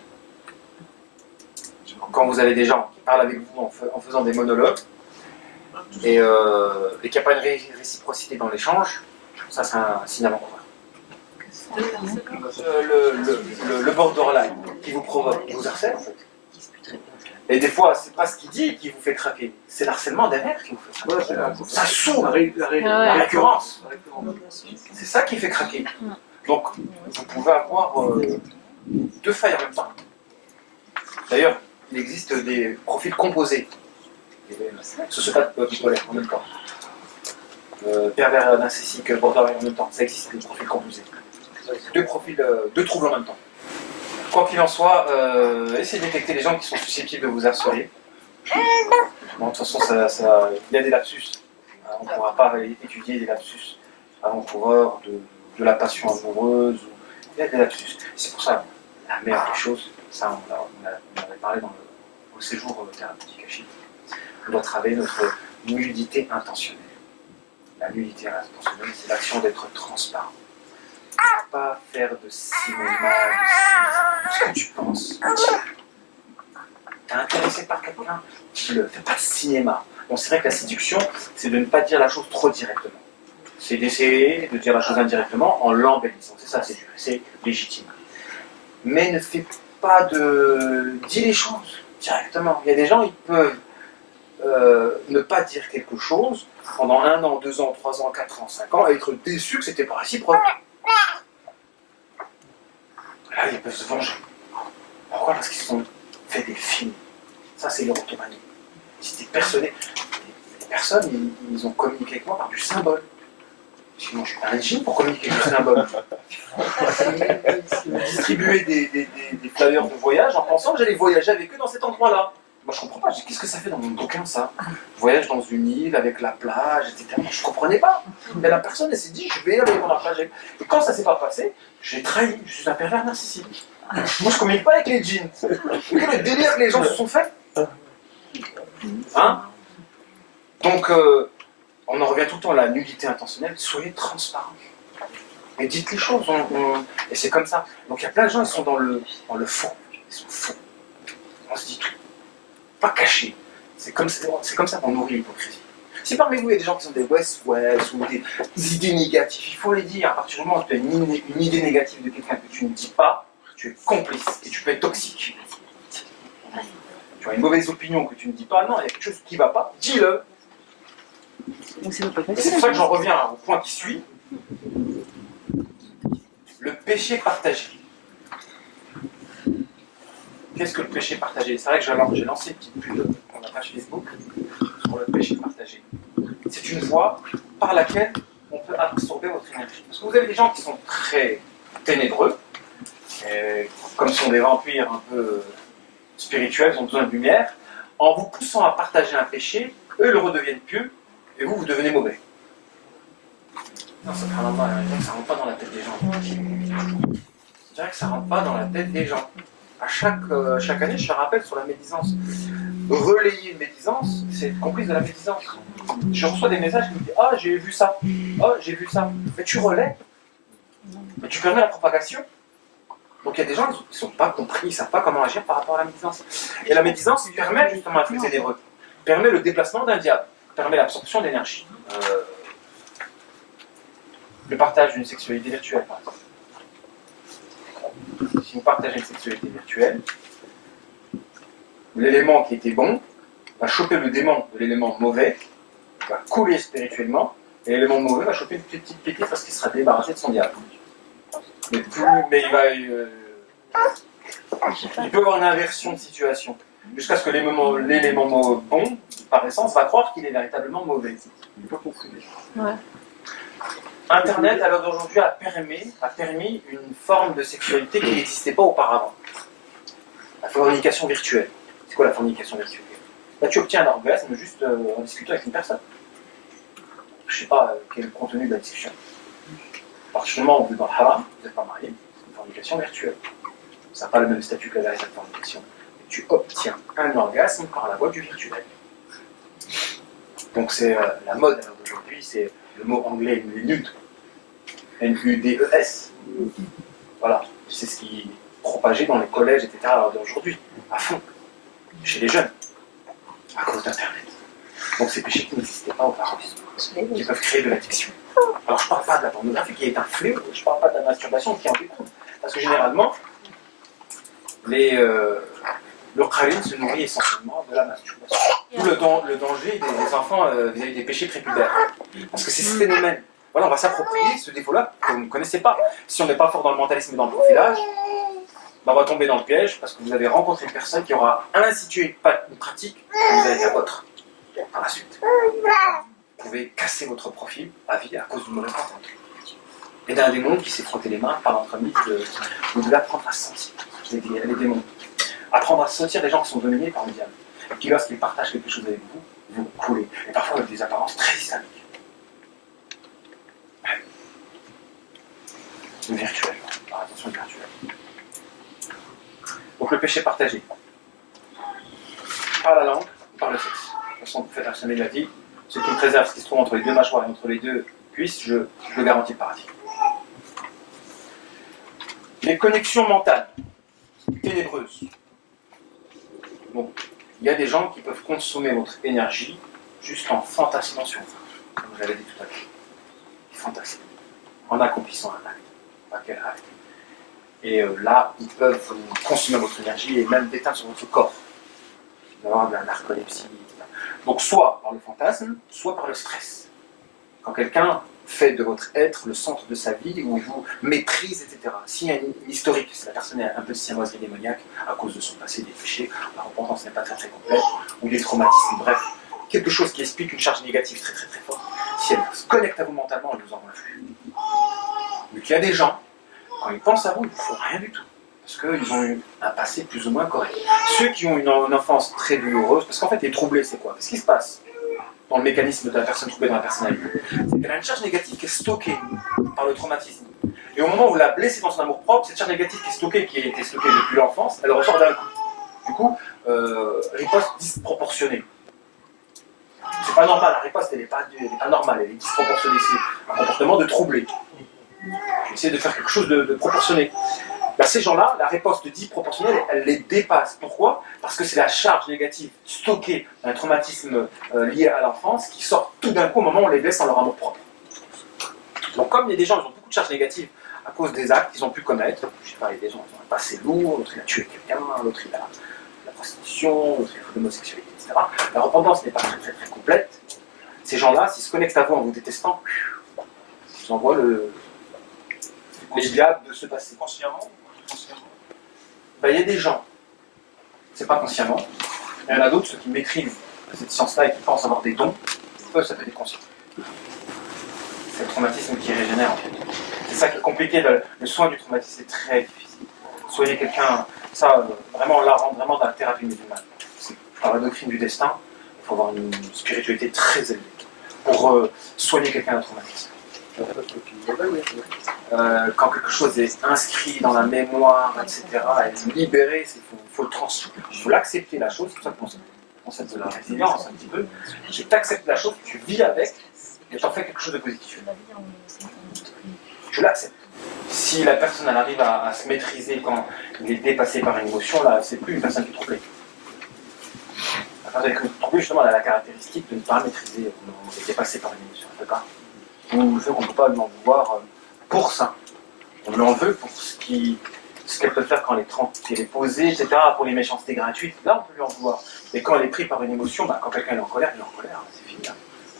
Quand vous avez des gens qui parlent avec vous en faisant des monologues et qu'il n'y a pas une réciprocité dans l'échange, ça c'est un signe avant-coureur. Le borderline qui vous provoque, qui vous harcèle en fait. Et des fois, c'est pas ce qu'il dit qui vous fait craquer, c'est l'harcèlement derrière qui vous fait craquer. Ça saoule la récurrence. C'est ça qui fait craquer. Donc, vous pouvez avoir deux failles en même temps. D'ailleurs, il existe des profils composés. Sociopathe bipolaire en même temps. Pervers narcissique, borderline en même temps. Ça existe, des profils composés. Deux troubles en même temps. Quoi qu'il en soit, essayez de détecter les gens qui sont susceptibles de vous harceler. Bon, de toute façon, il y a des lapsus. On ne pourra pas étudier des lapsus avant-coureurs de la passion amoureuse. Il y a des lapsus. C'est pour ça, la meilleure des choses, Ça, on avait parlé au séjour thérapeutique à Chypre. On doit travailler notre nudité intentionnelle. La nudité intentionnelle, c'est l'action d'être transparent. Pas faire de cinéma, de ce que tu penses. T'es intéressé par quelqu'un, dis-le. Fais pas de cinéma. Bon, c'est vrai que la séduction, c'est de ne pas dire la chose trop directement. C'est d'essayer de dire la chose indirectement en l'embellissant. C'est ça, c'est légitime. Mais ne fais pas de... Dis les choses directement. Il y a des gens, ils peuvent ne pas dire quelque chose pendant 1 an, 2 ans, 3 ans, 4 ans, 5 ans, et être déçus que c'était pas réciproque. Là, ils peuvent se venger. Pourquoi? Parce qu'ils se sont fait des films. Ça, c'est l'érotomanie. Ils étaient persuadés. Les personnes, ils ont communiqué avec moi par du symbole. Moi, je suis pas un régime pour communiquer du symbole. Ils me distribuaient des flyers de voyage en pensant que j'allais voyager avec eux dans cet endroit-là. Moi, je comprends pas. Qu'est-ce que ça fait dans mon bouquin, ça? Voyage dans une île avec la plage, etc. Moi, je comprenais pas. Mais la personne, elle s'est dit, je vais aller dans la plage. Et quand ça s'est pas passé, j'ai trahi. Je suis un pervers narcissique. Moi, je communique pas avec les djinns. Quel est le délire que les gens se sont faits? Hein? Donc, on en revient tout le temps à la nudité intentionnelle. Soyez transparents. Et dites les choses. Et c'est comme ça. Donc, il y a plein de gens qui sont dans le fond. Ils sont faux. On se dit tout. Pas caché. C'est comme ça qu'on nourrit l'hypocrisie. Si parmi vous il y a des gens qui sont des West-West ou des idées négatives, il faut les dire. À partir du moment où tu as une idée négative de quelqu'un que tu ne dis pas, tu es complice et tu peux être toxique. Tu as une mauvaise opinion que tu ne dis pas, non, il y a quelque chose qui ne va pas, dis-le. C'est pour ça que j'en reviens au point qui suit. Le péché partagé. Qu'est-ce que le péché partagé? C'est vrai que j'ai lancé une petite pub sur la page Facebook sur le péché partagé. C'est une voie par laquelle on peut absorber votre énergie. Parce que vous avez des gens qui sont très ténébreux, et comme sont des vampires un peu spirituels, ils ont besoin de lumière. En vous poussant à partager un péché, eux le redeviennent pieux, et vous devenez mauvais. Non, ça ne rentre pas dans la tête des gens. Je dirais que ça ne rentre pas dans la tête des gens. À chaque année, je fais un rappel sur la médisance. Relayer une médisance, c'est être complice de la médisance. Je reçois des messages qui me disent « Ah, j'ai vu ça. Oh, j'ai vu ça. » Mais tu relais. Mais tu permets la propagation. Donc il y a des gens qui ne sont pas compris, ils ne savent pas comment agir par rapport à la médisance. Et la médisance permet justement un flux ténébreux. Permet le déplacement d'un diable. Permet l'absorption d'énergie. Le partage d'une sexualité virtuelle, par exemple. Si vous partagez une sexualité virtuelle, l'élément qui était bon va choper le démon de l'élément mauvais, va couler spirituellement, et l'élément mauvais va choper une petite pétille parce qu'il sera débarrassé de son diable. Mais il va... il peut y avoir une inversion de situation, jusqu'à ce que l'élément bon, par essence, va croire qu'il est véritablement mauvais. Il peut confuser. Ouais. Internet, à l'heure d'aujourd'hui, a permis une forme de sexualité qui n'existait pas auparavant. La fornication virtuelle. C'est quoi la fornication virtuelle? Là, tu obtiens un orgasme juste en discutant avec une personne. Je ne sais pas quel est le contenu de la discussion. À partir du moment où vous êtes dans le haram, vous n'êtes pas marié, c'est une fornication virtuelle. Ça n'a pas le même statut que la cette fornication. Et tu obtiens un orgasme par la voie du virtuel. Donc c'est la mode à l'heure d'aujourd'hui, c'est le mot anglais nude. N-U-D-E-S. Voilà, c'est ce qui est propagé dans les collèges, etc. à l'heure d'aujourd'hui, à fond, chez les jeunes, à cause d'Internet. Donc ces péchés qui n'existaient pas auparavant, qui peuvent créer de l'addiction. Alors je ne parle pas de la pornographie qui est un fléau, je ne parle pas de la masturbation qui en découle. Parce que généralement, le kharin se nourrit essentiellement de la masturbation. D'où le danger des enfants vis-à-vis des péchés prépubères. Parce que c'est ce phénomène. Voilà, on va s'approprier ce défaut-là que vous ne connaissez pas. Si on n'est pas fort dans le mentalisme et dans le profilage, on va tomber dans le piège parce que vous avez rencontré une personne qui aura institué une pratique et vous allez faire votre par la suite. Vous pouvez casser votre profil à vie à cause d'une mauvaise rencontre. Et d'un démon qui s'est frotté les mains par l'entremise vous devez apprendre à sentir les démons. Apprendre à sentir les gens qui sont dominés par le diable. Et puis lorsqu'ils partagent quelque chose avec vous, vous coulez. Et parfois avec des apparences très islamiques. Le virtuel. Alors, attention, le virtuel. Donc le péché partagé. Par la langue, par le sexe. De toute façon, vous faites un sommet de la vie. Ce qui préserve ce qui se trouve entre les deux mâchoires et entre les deux cuisses, je le garantis le paradis. Les connexions mentales, ténébreuses. Bon, il y a des gens qui peuvent consommer votre énergie juste en fantasmant sur vous, comme je l'avais dit tout à l'heure. Ils fantasment, en accomplissant un acte. Pas quel acte. Et là, ils peuvent consommer votre énergie et même déteindre sur votre corps. D'avoir de la narcolepsie, etc. Donc soit par le fantasme, soit par le stress. Quand quelqu'un fait de votre être le centre de sa vie, où il vous méprise, etc. S'il y a une historique, si la personne est un peu de siamoiserie démoniaque à cause de son passé, des péchés, la repentance n'est pas très très complète, ou des traumatismes, bref, quelque chose qui explique une charge négative très très très forte, si elle se connecte à vous mentalement, elle vous en influe. Donc il y a des gens, quand ils pensent à vous, ils ne vous font rien du tout. Parce qu'ils ont eu un passé plus ou moins correct. Ceux qui ont une enfance très douloureuse, parce qu'en fait, les troublés, c'est quoi? Qu'est-ce qui se passe dans le mécanisme de la personne troublée dans la personnalité? C'est qu'elle a une charge négative qui est stockée par le traumatisme. Et au moment où vous la blessez dans son amour-propre, cette charge négative qui est stockée, qui a été stockée depuis l'enfance, elle ressort d'un coup. Du coup, riposte disproportionnée. C'est pas normal, la riposte, elle n'est pas normale, elle est disproportionnée. C'est un comportement de troublé. J'essaie de faire quelque chose de proportionné. Bah, ces gens-là, la riposte disproportionnelle, elle les dépasse. Pourquoi? Parce que c'est la charge négative stockée d'un traumatisme lié à l'enfance qui sort tout d'un coup au moment où on les blesse dans leur amour propre. Donc comme il y a des gens qui ont beaucoup de charges négatives à cause des actes qu'ils ont pu commettre, je sais pas, il y a des gens qui ont un passé lourd, l'autre il a tué quelqu'un, l'autre il a la prostitution, l'autre il a fait de l'homosexualité, etc. La repentance n'est pas très, très, très complète. Ces gens-là, s'ils se connectent à vous en vous détestant, ils envoient les diables de se passer. Consciemment. Ben, il y a des gens, c'est pas consciemment, il y en a d'autres, ceux qui maîtrisent cette science-là et qui pensent avoir des dons, eux, ça peut être conscient. C'est le traumatisme qui régénère en fait. C'est ça qui est compliqué, le soin du traumatisme est très difficile. Soigner quelqu'un, ça, vraiment, on la rend vraiment dans la thérapie musulmane. C'est par la doctrine du destin, il faut avoir une spiritualité très élevée pour soigner quelqu'un d'un traumatisme. Quand quelque chose est inscrit dans la mémoire, etc., et libéré, il faut le transmettre. Il faut l'accepter la chose, c'est pour ça que le concept de la résilience un petit peu. Tu acceptes la chose, tu vis avec, et tu en fais quelque chose de positif. Tu l'acceptes. Si la personne elle arrive à se maîtriser quand il est dépassé par une émotion, là, c'est plus une personne qui est troublée. La personne qui est troublée, justement, elle a la caractéristique de ne pas maîtriser, on est dépassé par une émotion. D'accord ? On veut qu'on ne peut pas lui en vouloir pour ça. On lui en veut pour ce qu'elle peut faire quand elle est posée, etc., pour les méchancetés gratuites. Là, on peut lui en vouloir. Mais quand elle est prise par une émotion, quand quelqu'un est en colère, il est en colère, c'est fini.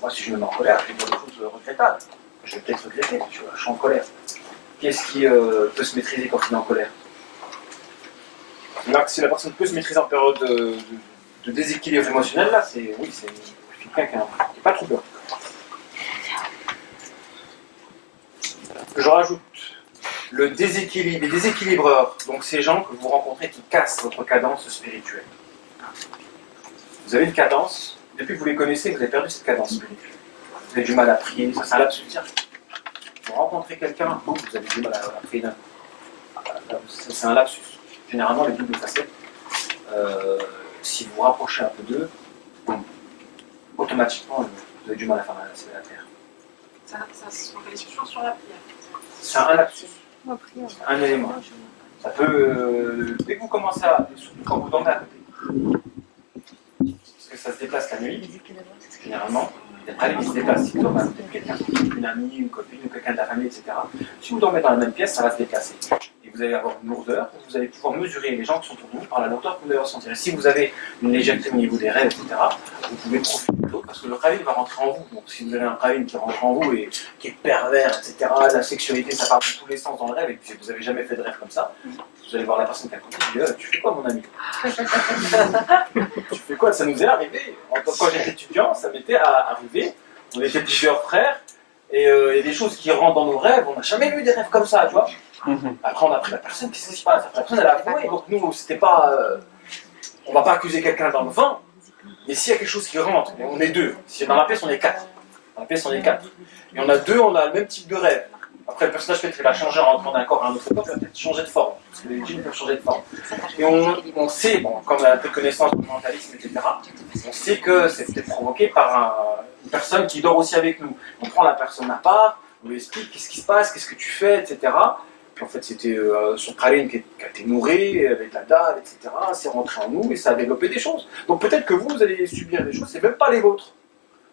Moi, si je me mets en colère, je vais dire des choses regrettables. Je vais peut-être regretter, tu vois, je suis en colère. Qu'est-ce qui peut se maîtriser quand il est en colère? Là, si la personne peut se maîtriser en période de déséquilibre émotionnel, là, c'est quelqu'un qui n'est pas troubleur. Je rajoute le déséquilibre, les déséquilibreurs, donc ces gens que vous rencontrez qui cassent votre cadence spirituelle. Vous avez une cadence, depuis que vous les connaissez, vous avez perdu cette cadence spirituelle. Vous avez du mal à prier, ça c'est un lapsus. Vous rencontrez quelqu'un, vous avez du mal à prier d'un coup. C'est un lapsus. Généralement, les doubles facettes, si vous vous rapprochez un peu d'eux, automatiquement, vous avez du mal à faire la terre. Ça se focalise toujours sur la prière. C'est un lapsus, un élément. Ça peut, dès que vous commencez à, surtout quand vous dormez à côté, parce que ça se déplace la nuit, généralement, après il se déplace, si vous dormez à côté de quelqu'un, une amie, une copine, ou quelqu'un de la famille, etc. Si vous dormez dans la même pièce, ça va se déplacer. Et vous allez avoir une lourdeur, vous allez pouvoir mesurer les gens qui sont autour de vous par la lourdeur que vous allez ressentir. Et si vous avez une légèreté au niveau des rêves, etc., vous pouvez profiter de l'autre parce que le ravine va rentrer en vous. Donc si vous avez un ravine qui rentre en vous et qui est pervers, etc., la sexualité, ça part dans tous les sens dans le rêve, et puis vous n'avez jamais fait de rêve comme ça, vous allez voir la personne qui a côté et dit tu fais quoi mon ami? Tu fais quoi? Ça nous est arrivé. Quand j'étais étudiant, ça m'était arrivé. On était plusieurs frères, et il y a des choses qui rentrent dans nos rêves, on n'a jamais eu des rêves comme ça, tu vois. Après, on a pris la personne, qu'est-ce qui se passe? La personne, elle a avoué, donc nous, c'était pas. On va pas accuser quelqu'un dans le vent, mais s'il y a quelque chose qui rentre, on est deux. Si dans la pièce, on est quatre. Dans la pièce, on est quatre. Et on a deux, on a le même type de rêve. Après, le personnage, peut-être qu'il va changer en rentrant d'un corps à un autre corps, il va peut-être changer de forme. Parce que les djinns peuvent changer de forme. Et on sait, bon, comme on a un peu de connaissance du mentalisme, etc., on sait que c'est peut-être provoqué par une personne qui dort aussi avec nous. On prend la personne à part, on lui explique qu'est-ce qui se passe, qu'est-ce que tu fais, etc. Puis en fait, c'était son praline qui a été nourri avec la dalle, etc. C'est rentré en nous et ça a développé des choses. Donc peut-être que vous allez subir des choses, c'est même pas les vôtres.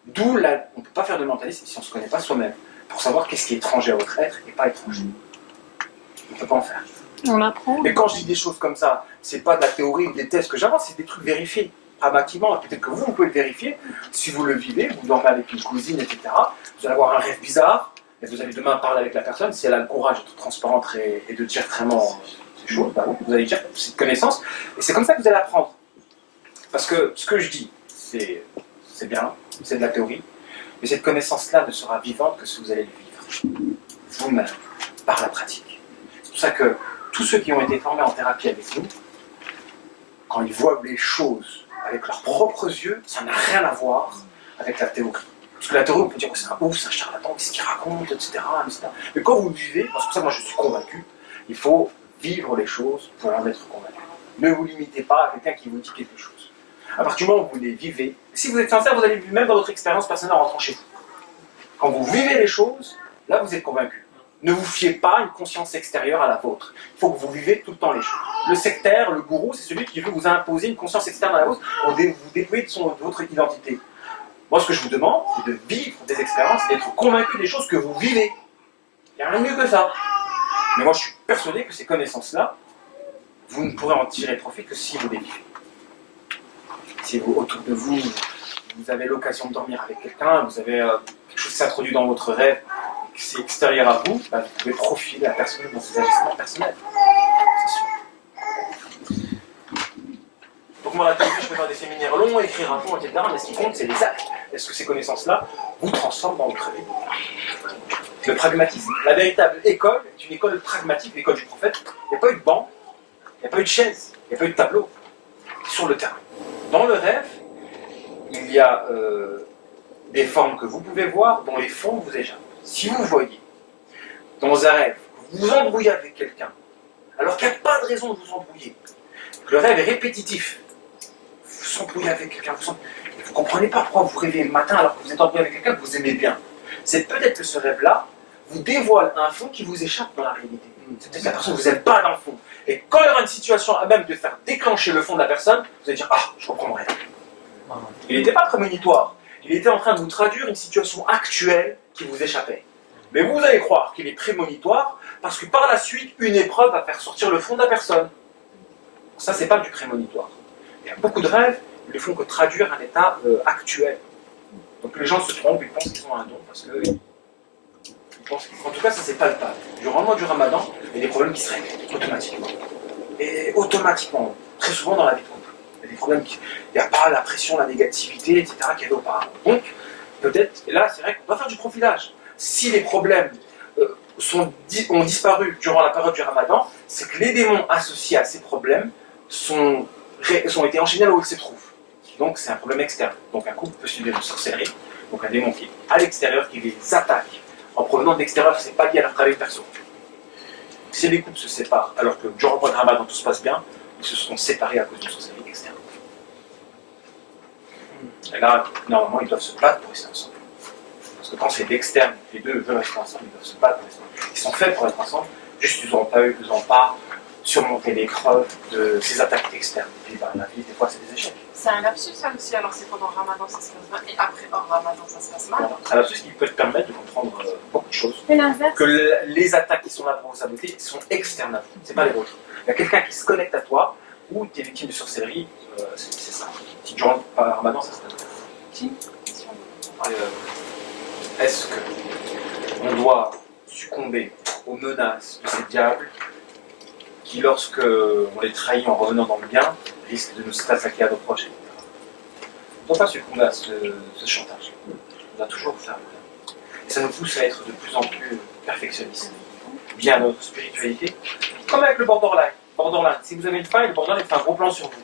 D'où, on ne peut pas faire de mentalisme si on ne se connaît pas soi-même, pour savoir qu'est-ce qui est étranger à votre être et pas étranger. On ne peut pas en faire. On apprend. Mais quand je dis des choses comme ça, c'est pas de la théorie ou des tests que j'avance, c'est des trucs vérifiés. Pragmatiquement, peut-être que vous pouvez le vérifier. Si vous le vivez, vous dormez avec une cousine, etc., vous allez avoir un rêve bizarre, et vous allez demain parler avec la personne, si elle a le courage d'être transparente et de dire vraiment ces choses, bah oui, vous allez dire cette connaissance, et c'est comme ça que vous allez apprendre. Parce que ce que je dis, c'est bien, c'est de la théorie, mais cette connaissance-là ne sera vivante que si vous allez le vivre, vous-même, par la pratique. C'est pour ça que tous ceux qui ont été formés en thérapie avec nous, quand ils voient les choses avec leurs propres yeux, ça n'a rien à voir avec la théorie. Parce que la théorie, on peut dire que c'est un ouf, c'est un charlatan, qu'est-ce qu'il raconte, etc., etc. Mais quand vous le vivez, parce que ça, moi je suis convaincu, il faut vivre les choses pour en être convaincu. Ne vous limitez pas à quelqu'un qui vous dit quelque chose. À partir du moment où vous les vivez, si vous êtes sincère, vous allez vivre même dans votre expérience personnelle en rentrant chez vous. Quand vous vivez les choses, là vous êtes convaincu. Ne vous fiez pas à une conscience extérieure à la vôtre. Il faut que vous vivez tout le temps les choses. Le sectaire, le gourou, c'est celui qui veut vous imposer une conscience externe à la vôtre pour vous dépouiller de votre identité. Moi, ce que je vous demande, c'est de vivre des expériences et d'être convaincu des choses que vous vivez. Il n'y a rien de mieux que ça. Mais moi, je suis persuadé que ces connaissances-là, vous ne pourrez en tirer profit que si vous les vivez. Si vous, autour de vous, vous avez l'occasion de dormir avec quelqu'un, vous avez quelque chose qui s'introduit dans votre rêve, et que c'est extérieur à vous, bah, vous pouvez profiter la personne dans ses agissements personnels. C'est sûr. Donc moi, la théorie, je peux faire des séminaires longs, écrire un fond, etc. Mais ce qui compte, c'est les actes. Est-ce que ces connaissances-là vous transforment dans votre vie? Le pragmatisme. La véritable école est une école pragmatique, l'école du prophète. Il n'y a pas eu de banc, il n'y a pas eu de chaise, il n'y a pas eu de tableau. Sur le terrain. Dans le rêve, il y a des formes que vous pouvez voir dont les fonds vous échappent. Si vous voyez, dans un rêve, vous vous embrouillez avec quelqu'un, alors qu'il n'y a pas de raison de vous embrouiller, que le rêve est répétitif, vous embrouillez avec quelqu'un, vous ne comprenez pas pourquoi vous rêvez le matin alors que vous êtes embrouillé avec quelqu'un que vous aimez bien. C'est peut-être que ce rêve-là vous dévoile un fond qui vous échappe dans la réalité. C'est peut-être que la personne ne vous aime pas dans le fond. Et quand il y aura une situation à même de faire déclencher le fond de la personne, vous allez dire « Ah, je comprends mon rêve ». Il n'était pas prémonitoire. Il était en train de vous traduire une situation actuelle qui vous échappait. Mais vous allez croire qu'il est prémonitoire parce que par la suite, une épreuve va faire sortir le fond de la personne. Ça, c'est pas du prémonitoire. Il y a beaucoup de rêves, ils ne font que traduire un état actuel. Donc les gens se trompent, ils pensent qu'ils ont un don parce que... En tout cas, ça c'est palpable. Durant le mois du Ramadan, il y a des problèmes qui se règlent automatiquement. Et automatiquement, très souvent dans la vie de couple. Il y a des problèmes il n'y a pas la pression, la négativité, etc. qu'il y avait auparavant. Donc, peut-être, et là c'est vrai qu'on doit faire du profilage. Si les problèmes ont disparu durant la période du Ramadan, c'est que les démons associés à ces problèmes ont été enchaînés là où ils se trouvent. Donc c'est un problème externe. Donc un couple peut subir une sorcellerie, donc un démon qui est à l'extérieur, qui les attaque en provenant de l'extérieur, ce n'est pas lié à leur travail perso. Si les couples se séparent, alors que durant le mois de Ramadan tout se passe bien, ils se seront séparés à cause d'une sorcellerie externe. Et là, normalement, ils doivent se battre pour rester ensemble. Parce que quand c'est l'externe, les deux veulent rester ensemble, ils doivent se battre pour rester ensemble. Ils sont faits pour être ensemble, juste ils n'ont pas surmonté l'épreuve de ces attaques externes. Et puis la vie, des fois, c'est des échecs. C'est un lapsus ça aussi, alors c'est pendant Ramadan ça se passe mal et après hors Ramadan ça se passe mal. C'est un lapsus qui peut te permettre de comprendre beaucoup de choses. Et l'inverse. Que les attaques qui sont là pour vous saboter sont externes à vous, c'est pas les vôtres. Il y a quelqu'un qui se connecte à toi ou tu es victime de sorcellerie, c'est ça. Si durant le Ramadan ça se passe bien. Si. Est-ce qu'on doit succomber aux menaces de ces diables qui, lorsque on les trahit en revenant dans le bien, risquent de nous attaquer à nos proches? On ne doit pas succomber à ce chantage. On doit toujours faire le bien. Et ça nous pousse à être de plus en plus perfectionnistes. Bien à notre spiritualité, comme avec le borderline. Si vous avez une faille, le borderline fait un gros plan sur vous.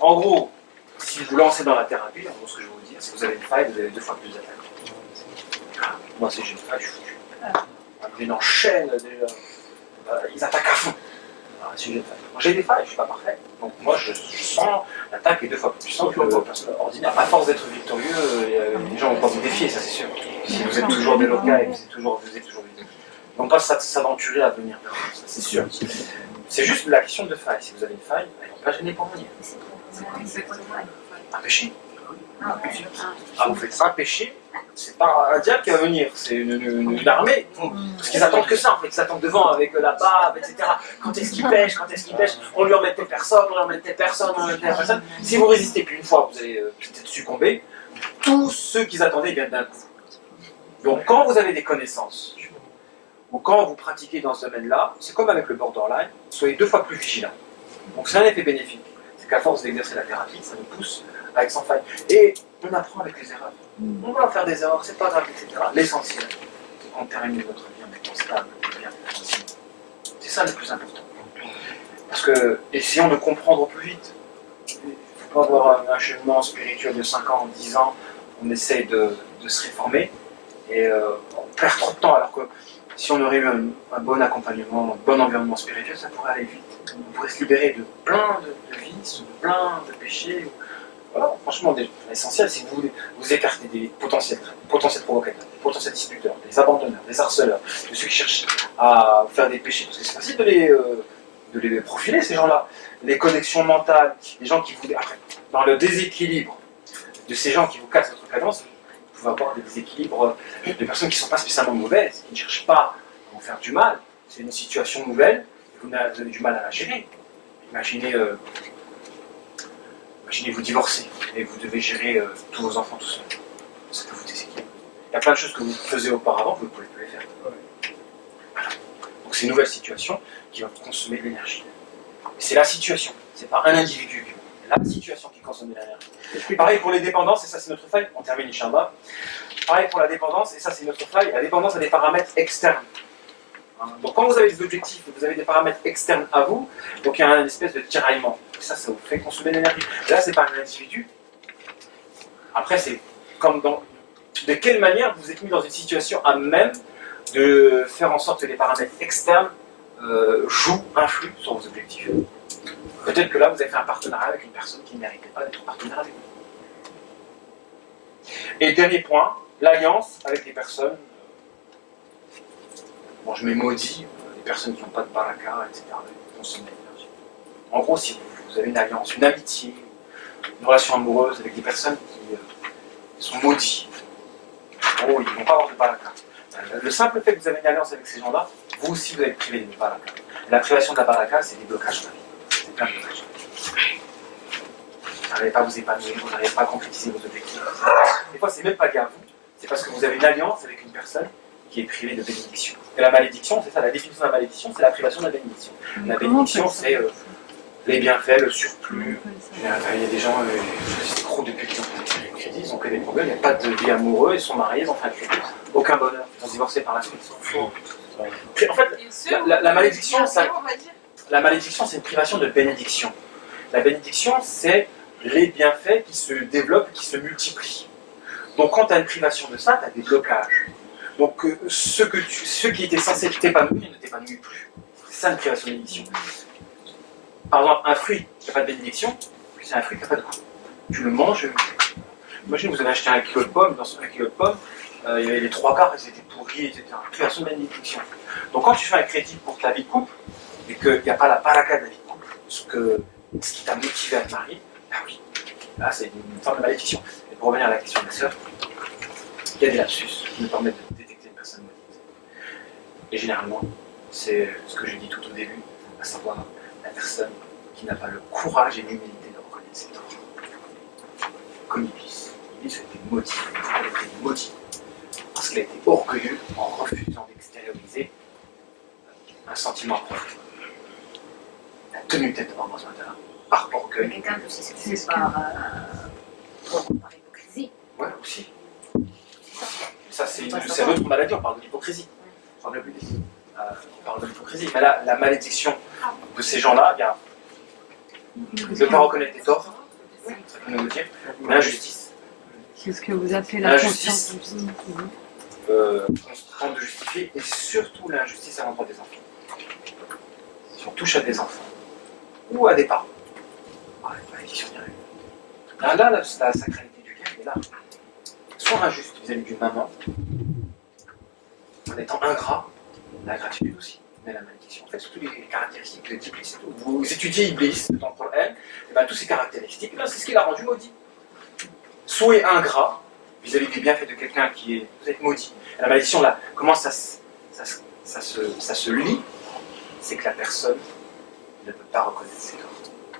En gros, si vous lancez dans la thérapie, en gros ce que je vais vous dire, si vous avez une faille, vous avez 2 fois plus d'attaques. Moi, si j'ai une faille, je suis foutu. Une enchaîne, ils attaquent à fond. Alors, sujet de faille. J'ai des failles, je ne suis pas parfait. Donc moi, je sens l'attaque est 2 fois plus puissante que la personne ordinaire. À force d'être victorieux, les gens ne vont pas vous défier, ça c'est sûr. Si vous êtes toujours des locaux et vous êtes toujours victorieux. Ils ne vont pas s'aventurer à venir, ça c'est sûr. C'est juste la question de faille. Si vous avez une faille, ils ne vont pas gêner pour venir. Un péché. Vous faites un péché, c'est pas un diable qui va venir, c'est une armée. Parce qu'ils attendent que ça, en fait. Ils attendent devant avec la bave, etc. Quand est-ce qu'il pêche, on lui en met telle personne, on lui en met telle personne, on lui en met telle personne. Si vous résistez plus une fois, vous allez peut-être succomber. Tous ceux qu'ils attendaient viennent d'un coup. Donc quand vous avez des connaissances, ou quand vous pratiquez dans ce domaine-là, c'est comme avec le borderline, soyez 2 fois plus vigilants. Donc c'est un effet bénéfique. C'est qu'à force d'exercer la thérapie, ça nous pousse à être sans faille. Et on apprend avec les erreurs. On va faire des erreurs, c'est pas grave, etc. L'essentiel, c'est qu'on termine notre vie en étant stable, bien. C'est ça le plus important. Parce que, essayons de comprendre au plus vite. Il ne faut pas avoir un cheminement spirituel de 5 ans, 10 ans, on essaye de se réformer, et on perd trop de temps, alors que si on aurait eu un bon accompagnement, un bon environnement spirituel, ça pourrait aller vite. On pourrait se libérer de plein de vices, de plein de péchés. Voilà, franchement, l'essentiel, c'est que vous écartez des potentiels provocateurs, des potentiels disputeurs, des abandonneurs, des harceleurs, de ceux qui cherchent à faire des péchés, parce que c'est facile de les profiler, ces gens-là. Les connexions mentales, les gens qui vous... Après, dans le déséquilibre de ces gens qui vous cassent votre cadence, vous pouvez avoir des déséquilibres de personnes qui ne sont pas spécialement mauvaises, qui ne cherchent pas à vous faire du mal. C'est une situation nouvelle, et vous avez du mal à la gérer. Imaginez vous divorcer et vous devez gérer tous vos enfants tout seul. Ça peut vous déséquilibrer. Il y a plein de choses que vous faisiez auparavant, vous ne pouvez plus les faire. Voilà. Donc c'est une nouvelle situation qui va vous consommer de l'énergie. C'est la situation, c'est pas un individu. C'est la situation qui consomme de l'énergie. Pareil pour les dépendances, et ça c'est notre faille, on termine les chambas. Pareil pour la dépendance, et ça c'est notre faille, la dépendance a des paramètres externes. Donc quand vous avez des objectifs, vous avez des paramètres externes à vous, donc il y a une espèce de tiraillement. Et ça vous fait consommer de l'énergie. Là, c'est pas un individu. Après, c'est comme dans... De quelle manière vous êtes mis dans une situation à même de faire en sorte que les paramètres externes influent sur vos objectifs. Peut-être que là, vous avez fait un partenariat avec une personne qui ne méritait pas d'être partenaire avec vous. Et dernier point, l'alliance avec les personnes... Bon, je mets maudit, les personnes qui n'ont pas de baraka, etc., consomment de l'énergie. En gros, si vous avez une alliance, une amitié, une relation amoureuse avec des personnes qui sont maudites, ils ne vont pas avoir de baraka. Le simple fait que vous avez une alliance avec ces gens-là, vous aussi vous allez être privé de baraka. La privation de la baraka, c'est des blocages. C'est plein de blocages. Vous n'arrivez pas à vous épanouir, vous n'arrivez pas à concrétiser vos objectifs. Des fois, c'est même pas lié à vous, c'est parce que vous avez une alliance avec une personne qui est privée de bénédiction. Et la malédiction, c'est ça, la définition de la malédiction, c'est la privation de la bénédiction. La bénédiction, c'est les bienfaits, le surplus. Il y a des gens, c'est gros depuis qu'ils ont fait des crédits, ils ont fait des problèmes, il n'y a pas de vie amoureuse, ils sont mariés, ils ont fait un crédit, aucun bonheur, ils ont divorcé par la suite. En fait, la malédiction, la malédiction, c'est une privation de bénédiction. La bénédiction, c'est les bienfaits qui se développent, qui se multiplient. Donc quand tu as une privation de ça, tu as des blocages. Donc ce qui était censé t'épanouir ne t'épanouit plus. C'est ça une privation de bénédiction. Par exemple, un fruit qui n'a pas de bénédiction, c'est un fruit qui n'a pas de goût. Tu le manges. Imagine, vous avez acheté 1 kilo de pommes, dans ce 1 kilo de pommes, il y avait les 3 quarts, ils étaient pourris, etc. Privation de bénédiction. Donc quand tu fais un crédit pour ta vie de couple, et qu'il n'y a pas la baraka de la vie de couple, ce qui t'a motivé à te marier, ah oui, là c'est une forme de malédiction. Et pour revenir à la question de la sœur, il y a des lapsus qui nous permettent de détecter une personne maudite. Et généralement, c'est ce que j'ai dit tout au début, à savoir la personne qui n'a pas le courage et l'humilité de reconnaître ses torts. Comme Iblis. Iblis a été maudit. Elle a été maudite parce qu'elle a été orgueilleuse en refusant d'extérioriser un sentiment profond. Elle a tenu tête devant ce matin par orgueil. Quelqu'un peut s'excuser par hypocrisie. Ouais, aussi. Ça, c'est une autre maladie, on parle de l'hypocrisie. On parle de l'hypocrisie. Mais là, la malédiction de ces gens-là, bien, ne pas reconnaître les torts, ça peut nous dire, mais l'injustice. C'est ce que vous appelez la L'injustice. qu'on se tente de justifier, et surtout l'injustice à l'endroit des enfants. Si on touche à des enfants, ou à des parents, la malédiction n'y arrive. Là, la sacralité du lien, elle est là. Soit injuste vis-à-vis d'une maman, en étant ingrat, la gratitude aussi, mais la malédiction. En fait, surtout les caractéristiques d'Iblis. Vous étudiez Iblis dans le Coran, et bien, toutes ces caractéristiques, là, c'est ce qui l'a rendu maudit. Soyez ingrat vis-à-vis des bienfaits de quelqu'un qui est. Vous êtes maudit. Et la malédiction, là, comment ça se lit? C'est que la personne ne peut pas reconnaître ses torts.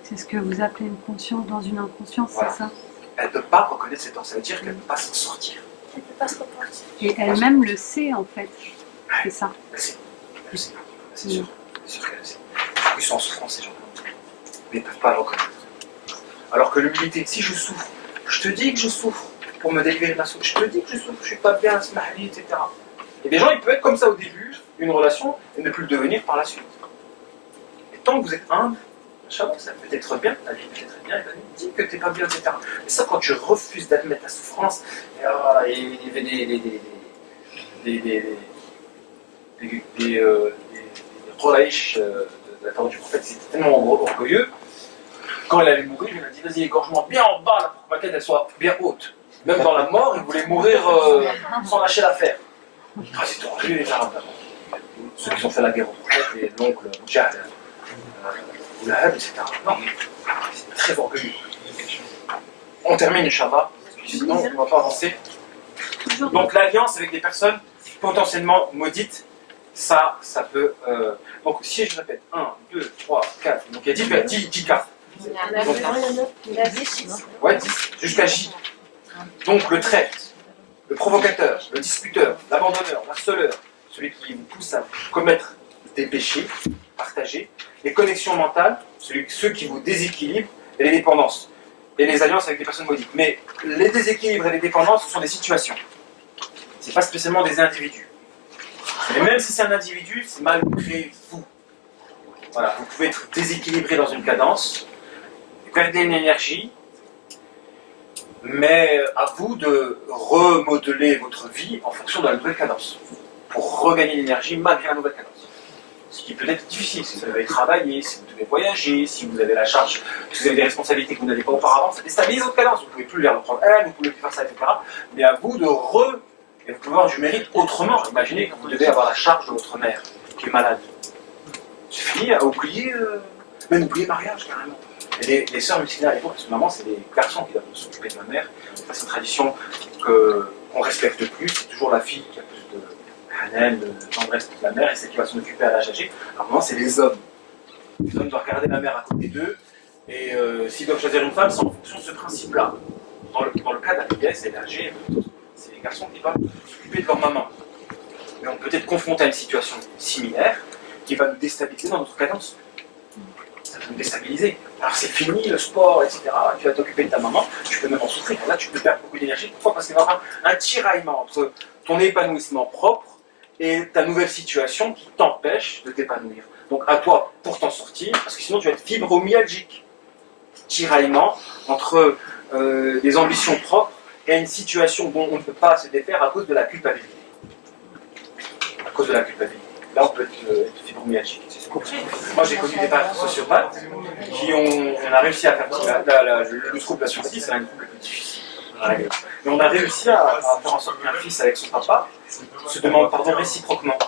C'est ce que vous appelez une conscience dans une inconscience, Voilà. c'est ça? Elle ne peut pas reconnaître ses torts, ça veut dire qu'elle ne peut pas s'en sortir. Elle ne peut pas se repentir. Et elle-même le sait en fait, c'est ça. Elle sait, c'est sûr. C'est sûr qu'elle le sait. Ils sont en souffrance, ces gens-là. Mais ils ne peuvent pas le reconnaître. Alors que l'humilité, si je souffre, je te dis que je souffre pour me délivrer de la souffrance. Je te dis que je souffre, je ne suis pas bien, smahli, etc. Et des gens, ils peuvent être comme ça au début, une relation, et ne plus le devenir par la suite. Et tant que vous êtes humble, ça peut être bien, la vie peut être bien, et lui dit que tu n'es pas bien, etc. Mais ça, quand tu refuses d'admettre ta souffrance, et il y avait des Quraysh de la part du prophète, c'était tellement orgueilleux. Quand il allait mourir, il a dit vas-y, égorge-moi bien en bas là, pour que ma tête elle soit bien haute. Même dans la mort, il voulait mourir sans lâcher l'affaire. C'est orgueilleux les Arabes. Ceux qui ont fait la guerre au prophète, et l'oncle Jahl, ou Lahab, etc. Non, c'est très orgueilleux. On termine, Inch'Allah, sinon on ne va pas avancer. Donc l'alliance avec des personnes potentiellement maudites, ça peut. Donc si je répète, 1, 2, 3, 4, donc il y a 10 cas. Il y a 10. Ouais, 10, jusqu'à J. Donc le traître, le provocateur, le disputeur, l'abandonneur, l'harceleur, celui qui vous pousse à commettre des péchés partagés, les connexions mentales, ceux qui vous déséquilibrent, et les dépendances. Et les alliances avec des personnes maudites. Mais les déséquilibres et les dépendances, ce sont des situations. Ce n'est pas spécialement des individus. Et même si c'est un individu, c'est malgré vous. Voilà, vous pouvez être déséquilibré dans une cadence, perdre une énergie, mais à vous de remodeler votre vie en fonction de la nouvelle cadence, pour regagner l'énergie malgré la nouvelle cadence. Ce qui peut être difficile, si vous devez travailler, si vous devez voyager, si vous avez la charge, si vous avez des responsabilités que vous n'avez pas auparavant, ça déstabilise votre cadence. Vous ne pouvez plus les reprendre elle, vous ne pouvez plus faire ça, etc. Mais à vous de et vous pouvez avoir du mérite autrement. Imaginez que vous devez avoir la charge de votre mère qui est malade. Il suffit à oublier, même oublier le mariage carrément. Et les sœurs musulmanes à l'époque, parce que maman, c'est les garçons qui doivent s'occuper de ma mère. Ça, c'est une tradition qu'on respecte plus. C'est toujours la fille qui a plus de hanen, de tendresse de la mère, et celle qui va s'en occuper à l'âge âgé. Alors maintenant, c'est les hommes. Les hommes doivent regarder la mère à côté d'eux. Et s'ils doivent choisir une femme, c'est en fonction de ce principe-là. Dans le cas d'Abiès et d'Alger, c'est les garçons qui doivent s'occuper de leur maman. Mais on peut être confronté à une situation similaire qui va nous déstabiliser dans notre cadence. Ça va nous déstabiliser. Alors c'est fini, le sport, etc. Tu vas t'occuper de ta maman, tu peux même en souffrir. Là, tu peux perdre beaucoup d'énergie. Pourquoi? Parce qu'il va y avoir un tiraillement entre ton épanouissement propre et ta nouvelle situation qui t'empêche de t'épanouir. Donc à toi pour t'en sortir, parce que sinon tu vas être fibromyalgique. Tiraillement entre des ambitions propres et une situation dont on ne peut pas se défaire à cause de la culpabilité. À cause de la culpabilité. Là, on peut être fibromyalgique. Moi, j'ai connu des sociopathes qui on a réussi à faire le trouble de la survie, c'est un trouble plus difficile. Mais on a réussi à faire en sorte qu'un fils avec son papa se demande pardon réciproquement.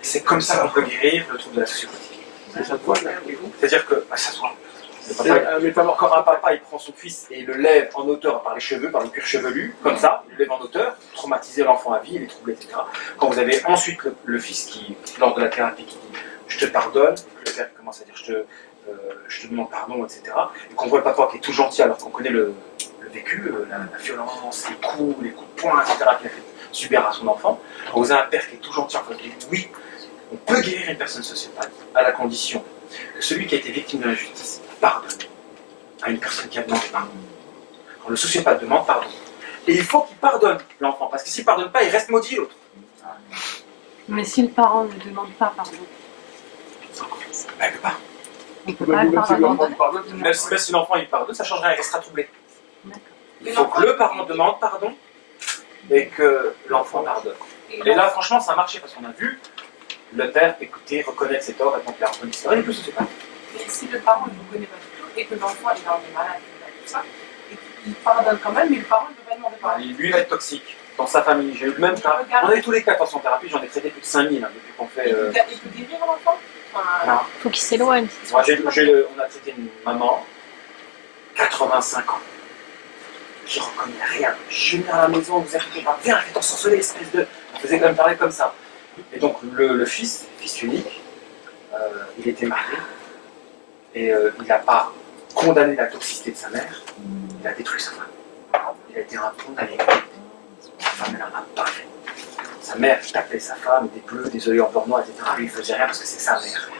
Et c'est comme ça qu'on peut guérir le trouble de la sociopathie. C'est-à-dire que ça se voit. Quand un papa il prend son fils et il le lève en hauteur par les cheveux, par le cuir chevelu, comme ça, il le lève en hauteur, traumatiser l'enfant à vie, il est troublé, etc. Quand vous avez ensuite le fils qui, lors de la thérapie, qui dit je te pardonne, que le père commence à dire je te demande pardon, etc. Et qu'on voit le papa qui est tout gentil alors qu'on connaît le vécu, la violence, les coups de poing, etc. qu'il a fait subir à son enfant. Quand vous avez un père qui est tout gentil, enfin, qui dit oui, on peut guérir une personne sociopathe à la condition que celui qui a été victime de l'injustice pardonne à une personne qui a demandé pardon. Quand le sociopathe demande pardon. Et il faut qu'il pardonne l'enfant, parce que s'il ne pardonne pas, il reste maudit l'autre. Mais si le parent ne demande pas pardon, Ben, il ne peut pas. on ne peut pas le pardonner. Même si l'enfant il pardonne, ça ne change rien, il restera troublé. Il faut que le parent demande pardon et que l'enfant pardonne. Et là, franchement, ça a marché parce qu'on a vu le père écouter, reconnaître ses torts, répondre à la reconnaissance. Et plus, c'est pas. Mais si le parent ne vous connaît pas du tout et que l'enfant il est malade, tout ça, et qu'il pardonne quand même, mais le parent ne peut pas demander pardon. Lui, il va être toxique dans sa famille. J'ai eu le même cas. On a eu tous les cas en thérapie, j'en ai traité plus de 5000 depuis qu'on fait. Il peut guérir l'enfant Non. Faut qu'il s'éloigne. Moi, on a traité une maman, 85 ans, qui ne reconnaît rien. Je viens à la maison, vous inquiétez pas, viens, fais ton sorceler, espèce de. On faisait quand même parler comme ça. Et donc, le fils unique, il était marié, et il n'a pas condamné la toxicité de sa mère, il a détruit sa femme. Il a été un condamné. Sa femme, elle n'en a pas fait. Sa mère tapait sa femme, des bleus, des yeux en bord noir, etc. Lui, il ne faisait rien parce que c'est sa mère.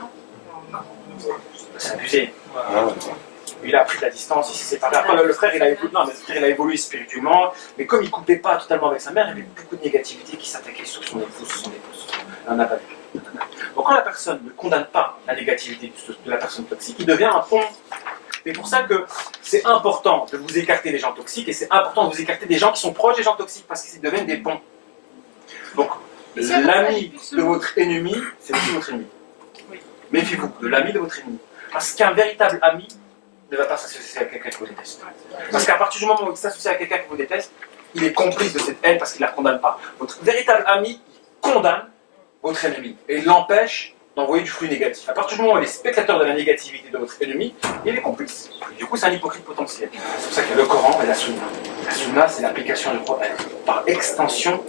C'est abusé. Il a pris de la distance, il s'est séparé. Après, le frère, il a évolué spirituellement, mais comme il ne coupait pas totalement avec sa mère, il y avait beaucoup de négativité qui s'attaquait sur son épouse. On n'a pas vu. Donc quand la personne ne condamne pas la négativité de la personne toxique, il devient un pont. C'est pour ça que c'est important de vous écarter des gens toxiques, et c'est important de vous écarter des gens qui sont proches des gens toxiques, parce qu'ils deviennent des ponts. Donc, l'ami de votre ennemi, c'est aussi votre ennemi. Méfiez-vous de l'ami de votre ennemi. Parce qu'un véritable ami ne va pas s'associer à quelqu'un qui vous déteste. Parce qu'à partir du moment où il s'associe à quelqu'un qui vous déteste, il est complice de cette haine parce qu'il ne la condamne pas. Votre véritable ami, il condamne votre ennemi et il l'empêche d'envoyer du flux négatif. À partir du moment où il est spectateur de la négativité de votre ennemi, il est complice. Et du coup, c'est un hypocrite potentiel. C'est pour ça qu'il y a le Coran et la Sunna. La Sunna, c'est l'application du prophète. Par extension,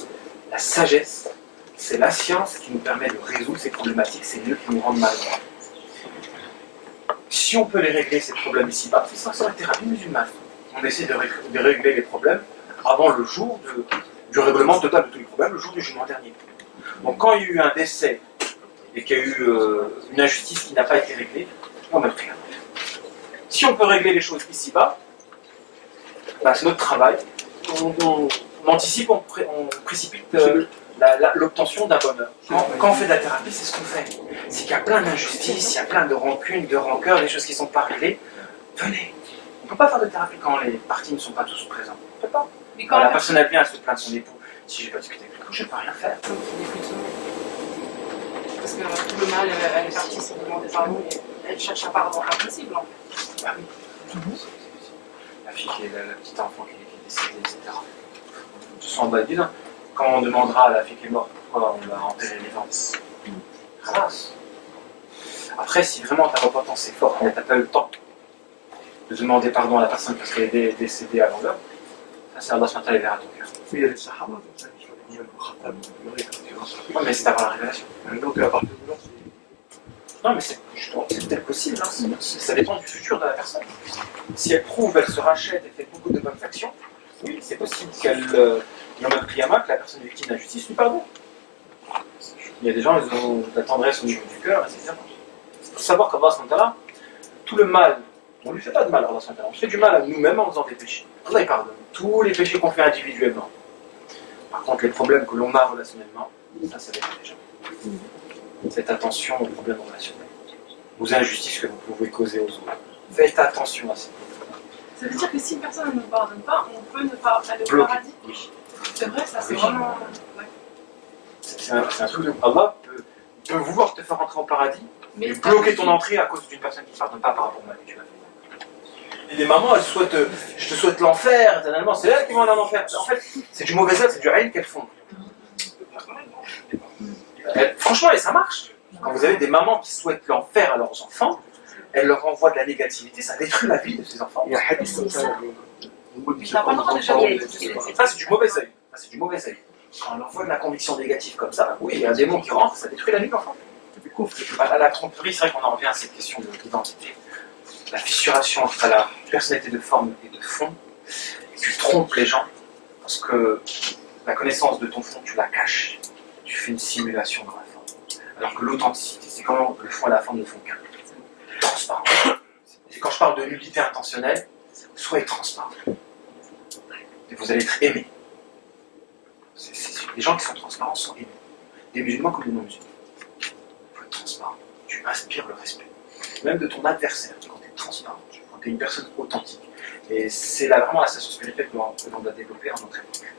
la sagesse, c'est la science qui nous permet de résoudre ces problématiques, ces nœuds qui nous rendent malades. Si on peut les régler, ces problèmes ici-bas, c'est ça, c'est la thérapie musulmane. On essaie de régler les problèmes avant le jour du règlement total de tous les problèmes, le jour du jugement dernier. Donc quand il y a eu un décès et qu'il y a eu une injustice qui n'a pas été réglée, on a pris un. Si on peut régler les choses ici-bas, bah, c'est notre travail. On anticipe, on précipite l'obtention d'un bonheur. Quand on fait de la thérapie, c'est ce qu'on fait. C'est qu'il y a plein d'injustices, il y a plein de rancunes, de rancœurs, des choses qui ne sont pas réglées. Venez. On ne peut pas faire de thérapie quand les parties ne sont pas tous présents. On ne peut pas. Mais Quand la personne elle vient, elle se plaint de son époux. Si je n'ai pas discuté avec lui, je ne peux rien faire. Parce que tout le mal, elle est partie se demander pardon et elle cherche un pardon impossible en fait. Ah oui. La fille, la petite enfant qui est décédée, etc. De toute façon, on va dire, quand on demandera à la fille qui est morte pourquoi on l'a enterrée vivante, grâce. Après, si vraiment ta repentance est forte, mais tu n'as pas eu le temps de demander pardon à la personne parce qu'elle est décédée avant l'heure, ça c'est Allah SWT verra ton cœur. Il y a des sahaba comme ça qui font des nouvelles pour Khatab, Oui, mais c'est avant la révélation. donc à partir de là, Non, mais c'est peut-être possible. Hein. Ça dépend du futur de la personne. Si elle prouve, elle se rachète, elle fait beaucoup de bonnes actions, oui, c'est possible qu'elle, Yom Al-Qiyamah, que la personne victime d'injustice lui pardonne. Il y a des gens, ils ont de la tendresse au niveau du cœur, etc. Il faut savoir qu'Allah SWT, tout le mal, on ne lui fait pas de mal, Allah SWT. On fait du mal à nous-mêmes en faisant des péchés. Allah il pardonne tous les péchés qu'on fait individuellement. Par contre, les problèmes que l'on a relationnellement, ça dépend des gens. Faites attention aux problèmes relationnels, aux injustices que vous pouvez causer aux autres. Faites attention à ça. Ça veut dire que si une personne ne nous pardonne pas, on peut ne pas aller au Bloqué. paradis. Oui. C'est vrai, ça c'est Oui. vraiment. C'est un truc de Allah peut vouloir te faire entrer au paradis, Mais et bloquer ton entrée à cause d'une personne qui ne pardonne pas par rapport au mal que tu as fait. Et les mamans, elles souhaitent, je te souhaite l'enfer, éternellement, c'est elles qui vont aller en enfer. En fait, c'est du mauvais œil, c'est du haïn qu'elles font. Franchement, et ça marche. Quand vous avez des mamans qui souhaitent l'enfer à leurs enfants, elles leur envoient de la négativité, ça détruit la vie de ces enfants. il y a un hadith comme ça. T'as pas le droit de jamais. Ça, c'est du mauvais œil. Ça, c'est du mauvais œil. Quand on leur envoie de la conviction négative comme ça, oui, il y a un démon qui rentre, ça détruit la vie de l'enfant. La tromperie, c'est vrai qu'on en revient à cette question de l'identité. La fissuration entre la personnalité de forme et de fond. Et tu trompes les gens parce que la connaissance de ton fond, tu la caches. Tu fais une simulation dans la forme. Alors que l'authenticité, c'est quand le fond et la forme ne font qu'un. Transparent. Et quand je parle de nullité intentionnelle, soyez transparent. Et vous allez être aimé. Les gens qui sont transparents sont aimés. Des musulmans comme des non-musulmans. Il faut être transparent. Tu inspires le respect. Même de ton adversaire, quand tu es transparent, quand tu es une personne authentique. Et c'est là vraiment la station spirituelle que l'on doit développer en notre époque.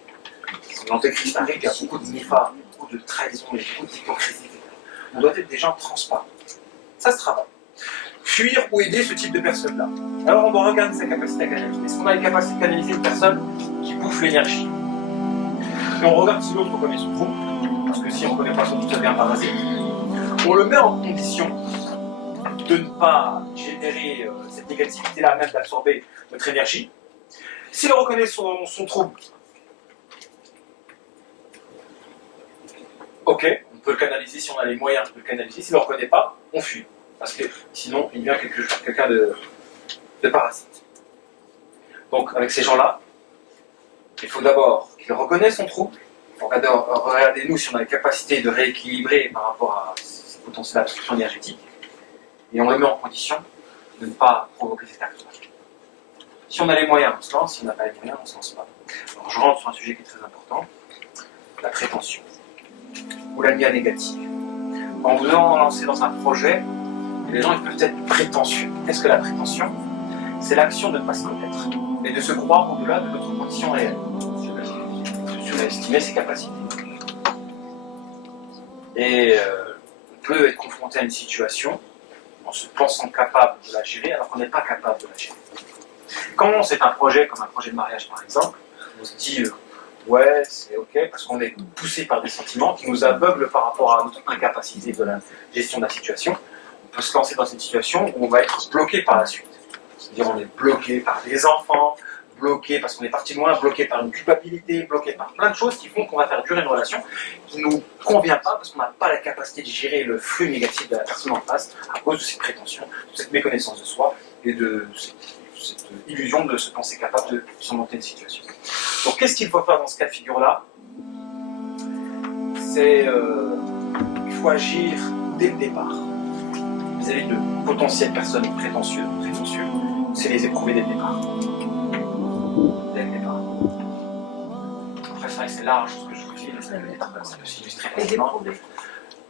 L'antéchrist arrive, il y a beaucoup de nifas, beaucoup de trahison, beaucoup d'hypocrisie, etc. On doit être des gens transparents. Ça se travaille. Fuir ou aider ce type de personne-là. Alors on doit regarder sa capacité à canaliser. Est-ce qu'on a les capacités de canaliser une personne qui bouffe l'énergie? Et on regarde si l'autre connaît son trou, parce que si on ne connaît pas son trou, ça devient un parasite. On le met en condition de ne pas générer cette négativité-là, même d'absorber notre énergie. S'il reconnaît son trouble, ok, on peut le canaliser, si on a les moyens, on peut le canaliser. S'il ne le reconnaît pas, on fuit. Parce que sinon, il devient quelqu'un de parasite. Donc, avec ces gens-là, il faut d'abord qu'il reconnaisse son trouble. Regardez-nous si on a la capacité de rééquilibrer par rapport à ces potentiels d'absorption énergétique. Et on le met en condition de ne pas provoquer cet acte-là. Si on a les moyens, on se lance. Si on n'a pas les moyens, on ne se lance pas. Alors, je rentre sur un sujet qui est très important, la prétention. Ou la nia négative. En vous lancer dans un projet, les gens ils peuvent être prétentieux. Qu'est-ce que la prétention? C'est l'action de ne pas se connaître, et de se croire au-delà de notre condition réelle. De surestimer ses capacités. Et on peut être confronté à une situation en se pensant capable de la gérer alors qu'on n'est pas capable de la gérer. Quand c'est un projet comme un projet de mariage par exemple, on se dit ouais, c'est ok, parce qu'on est poussé par des sentiments qui nous aveuglent par rapport à notre incapacité de la gestion de la situation. On peut se lancer dans cette situation où on va être bloqué par la suite. C'est-à-dire on est bloqué par des enfants, bloqué parce qu'on est parti loin, bloqué par une culpabilité, bloqué par plein de choses qui font qu'on va faire durer une relation qui ne nous convient pas parce qu'on n'a pas la capacité de gérer le flux négatif de la personne en face à cause de cette prétention, de cette méconnaissance de soi et de cette illusion de se penser capable de surmonter une situation. Donc qu'est-ce qu'il faut faire dans ce cas de figure-là? C'est il faut agir dès le départ vis-à-vis de potentielles personnes prétentieux, c'est les éprouver dès le départ. Dès le départ. Après c'est vrai que c'est large ce que je vous dis, ça peut s'illustrer facilement.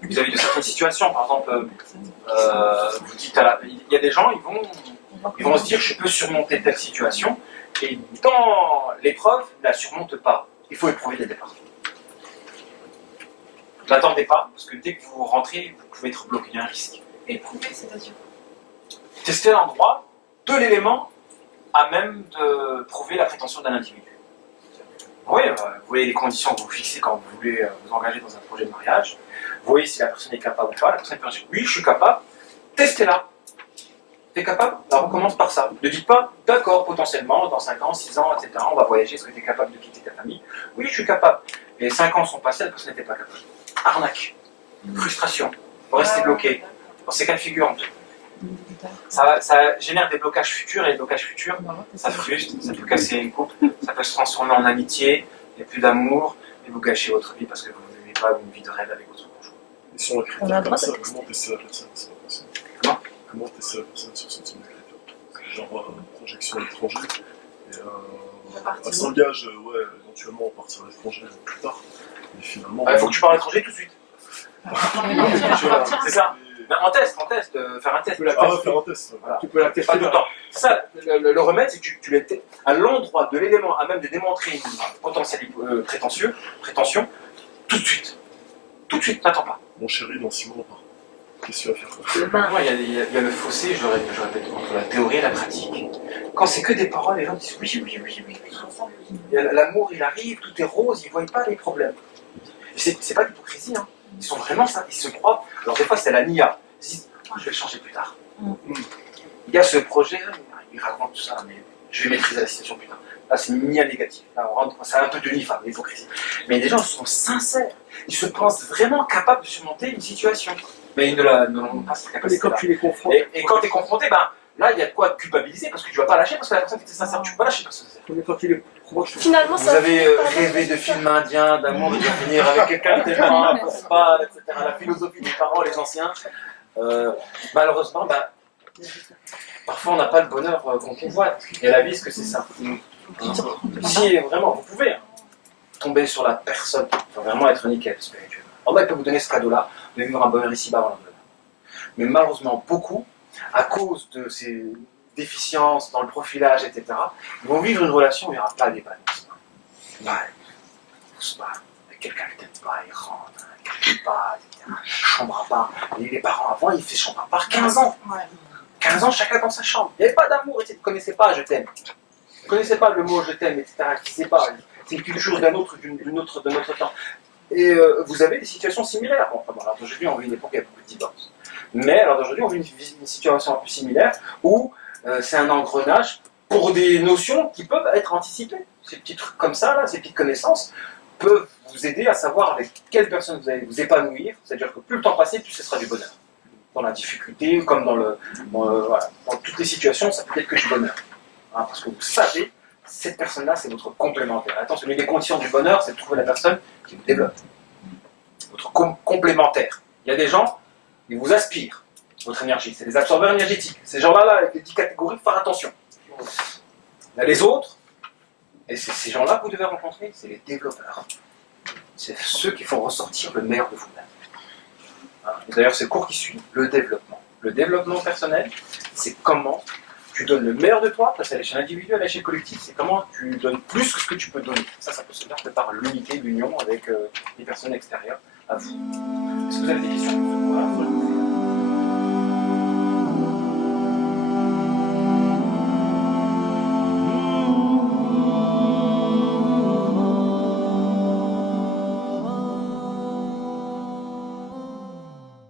Vis-à-vis de certaines situations, par exemple, vous dites il y a des gens, ils vont se dire je peux surmonter telle situation, et dans l'épreuve, ils ne la surmontent pas. Il faut éprouver dès le départ. N'attendez pas, parce que dès que vous rentrez, vous pouvez être bloqué, il y a un risque. Éprouver, c'est-à-dire Tester l'endroit de l'élément à même de prouver la prétention d'un individu. Oui, vous voyez les conditions que vous fixez quand vous voulez vous engager dans un projet de mariage. Vous voyez si la personne est capable ou pas. La personne peut dire oui, je suis capable. Testez-la. T'es capable? Alors on commence par ça. Ne dites pas d'accord, potentiellement, dans 5 ans, 6 ans, etc. On va voyager. Est-ce que tu es capable de quitter ta famille? Oui, je suis capable. Et 5 ans sont passés, la personne n'était pas capable. Arnaque. Frustration. Vous restez bloqué. Dans ces cas de figure, ça génère des blocages futurs, et les blocages futurs, ça frustre, ça peut casser une couple, ça peut se transformer en amitié, il n'y a plus d'amour, et vous gâchez votre vie parce que vous ne vivez pas une vie de rêve avec votre conjoint. Et sur un critère comme ça, comment tester la personne? C'est pas possible. Comment tester la personne sur ce type de critère? Genre projection à l'étranger, et elle s'engage, ouais, éventuellement à partir à l'étranger plus tard, mais finalement... Il faut que tu parles à l'étranger tout de suite. C'est ça. En test, faire un test. faire un test. Voilà. Tu peux la tester pas tout le temps. C'est ça, le remède, c'est que tu l'étais à l'endroit de l'élément à même de démontrer une potentielle prétention, tout de suite. Tout de suite, n'attends pas. Mon chéri, dans 6 mois, on part. Qu'est-ce que tu vas faire? Il y a le fossé, je répète, entre la théorie et la pratique. Quand c'est que des paroles, les gens disent oui. L'amour, il arrive, tout est rose, ils ne voient pas les problèmes. C'est pas l'hypocrisie, hein. Ils sont vraiment ça, ils se croient. Alors des fois c'est la nia. Ils se disent je vais le changer plus tard. Il y a ce projet, il raconte tout ça, mais je vais maîtriser la situation plus tard. Là c'est une nia négative. Là c'est un peu de nifa, l'hypocrisie. Mais les gens sont sincères. Ils se pensent vraiment capables de surmonter une situation. Mais ils n'ont pas cette capacité. Et quand tu les confrontes. Et quand tu es confronté, là il y a de quoi te culpabiliser parce que tu ne vas pas lâcher, parce que la personne qui était sincère, tu ne peux pas lâcher parce que Mais quand tu les confrontes. Finalement, vous avez rêvé de films indiens, d'amour, de finir avec quelqu'un de tellement pas, etc. La philosophie des parents, les anciens. Malheureusement, parfois on n'a pas le bonheur qu'on convoite. Et la vie, est-ce que c'est ça? Si vraiment, vous pouvez tomber sur la personne, vraiment être nickel spirituellement. Allah il peut vous donner ce cadeau-là, de vivre un bonheur ici-bas avant l'au-delà. Mais malheureusement, beaucoup, à cause de ces déficiences dans le profilage, etc., ils vont vivre une relation où il n'y aura pas d'épanouissement. Ouais. n'ose pas. Quelqu'un qui t'aime pas, il rentre, il t'aime pas, etc. Chambre à part. Les parents avant, ils faisaient chambre à part 15 ans. 15 ans, chacun dans sa chambre. Il n'y avait pas d'amour, vous ne connaissez pas je t'aime. Vous ne connaissez pas le mot je t'aime, etc. C'est pas. C'est quelque chose de notre temps. Et vous avez des situations similaires. Bon, alors d'aujourd'hui, on vit une époque où il y a beaucoup de divorces. Mais alors d'aujourd'hui, on vit une situation un peu similaire où c'est un engrenage pour des notions qui peuvent être anticipées. Ces petits trucs comme ça, là, ces petites connaissances, peuvent vous aider à savoir avec quelle personne vous allez vous épanouir. C'est-à-dire que plus le temps passe, plus ce sera du bonheur. Dans la difficulté, comme voilà, dans toutes les situations, ça peut être que du bonheur. Hein, parce que vous savez, cette personne-là, c'est votre complémentaire. Attention, l'une des conditions du bonheur, c'est de trouver la personne qui vous développe. Votre complémentaire. Il y a des gens, ils vous aspirent votre énergie. C'est des absorbeurs énergétiques. Ces gens-là, avec les 10 catégories, il faut faire attention. Il y a les autres, et c'est ces gens-là que vous devez rencontrer, c'est les développeurs. C'est ceux qui font ressortir le meilleur de vous-même. Hein, d'ailleurs, c'est le cours qui suit, le développement. Le développement personnel, c'est comment tu donnes le meilleur de toi, parce qu'à l'échelle individuelle, à l'échelle collective, c'est comment tu donnes plus que ce que tu peux donner. Ça peut se faire par l'unité, l'union avec les personnes extérieures à vous. Est-ce que vous avez des questions ? Voilà.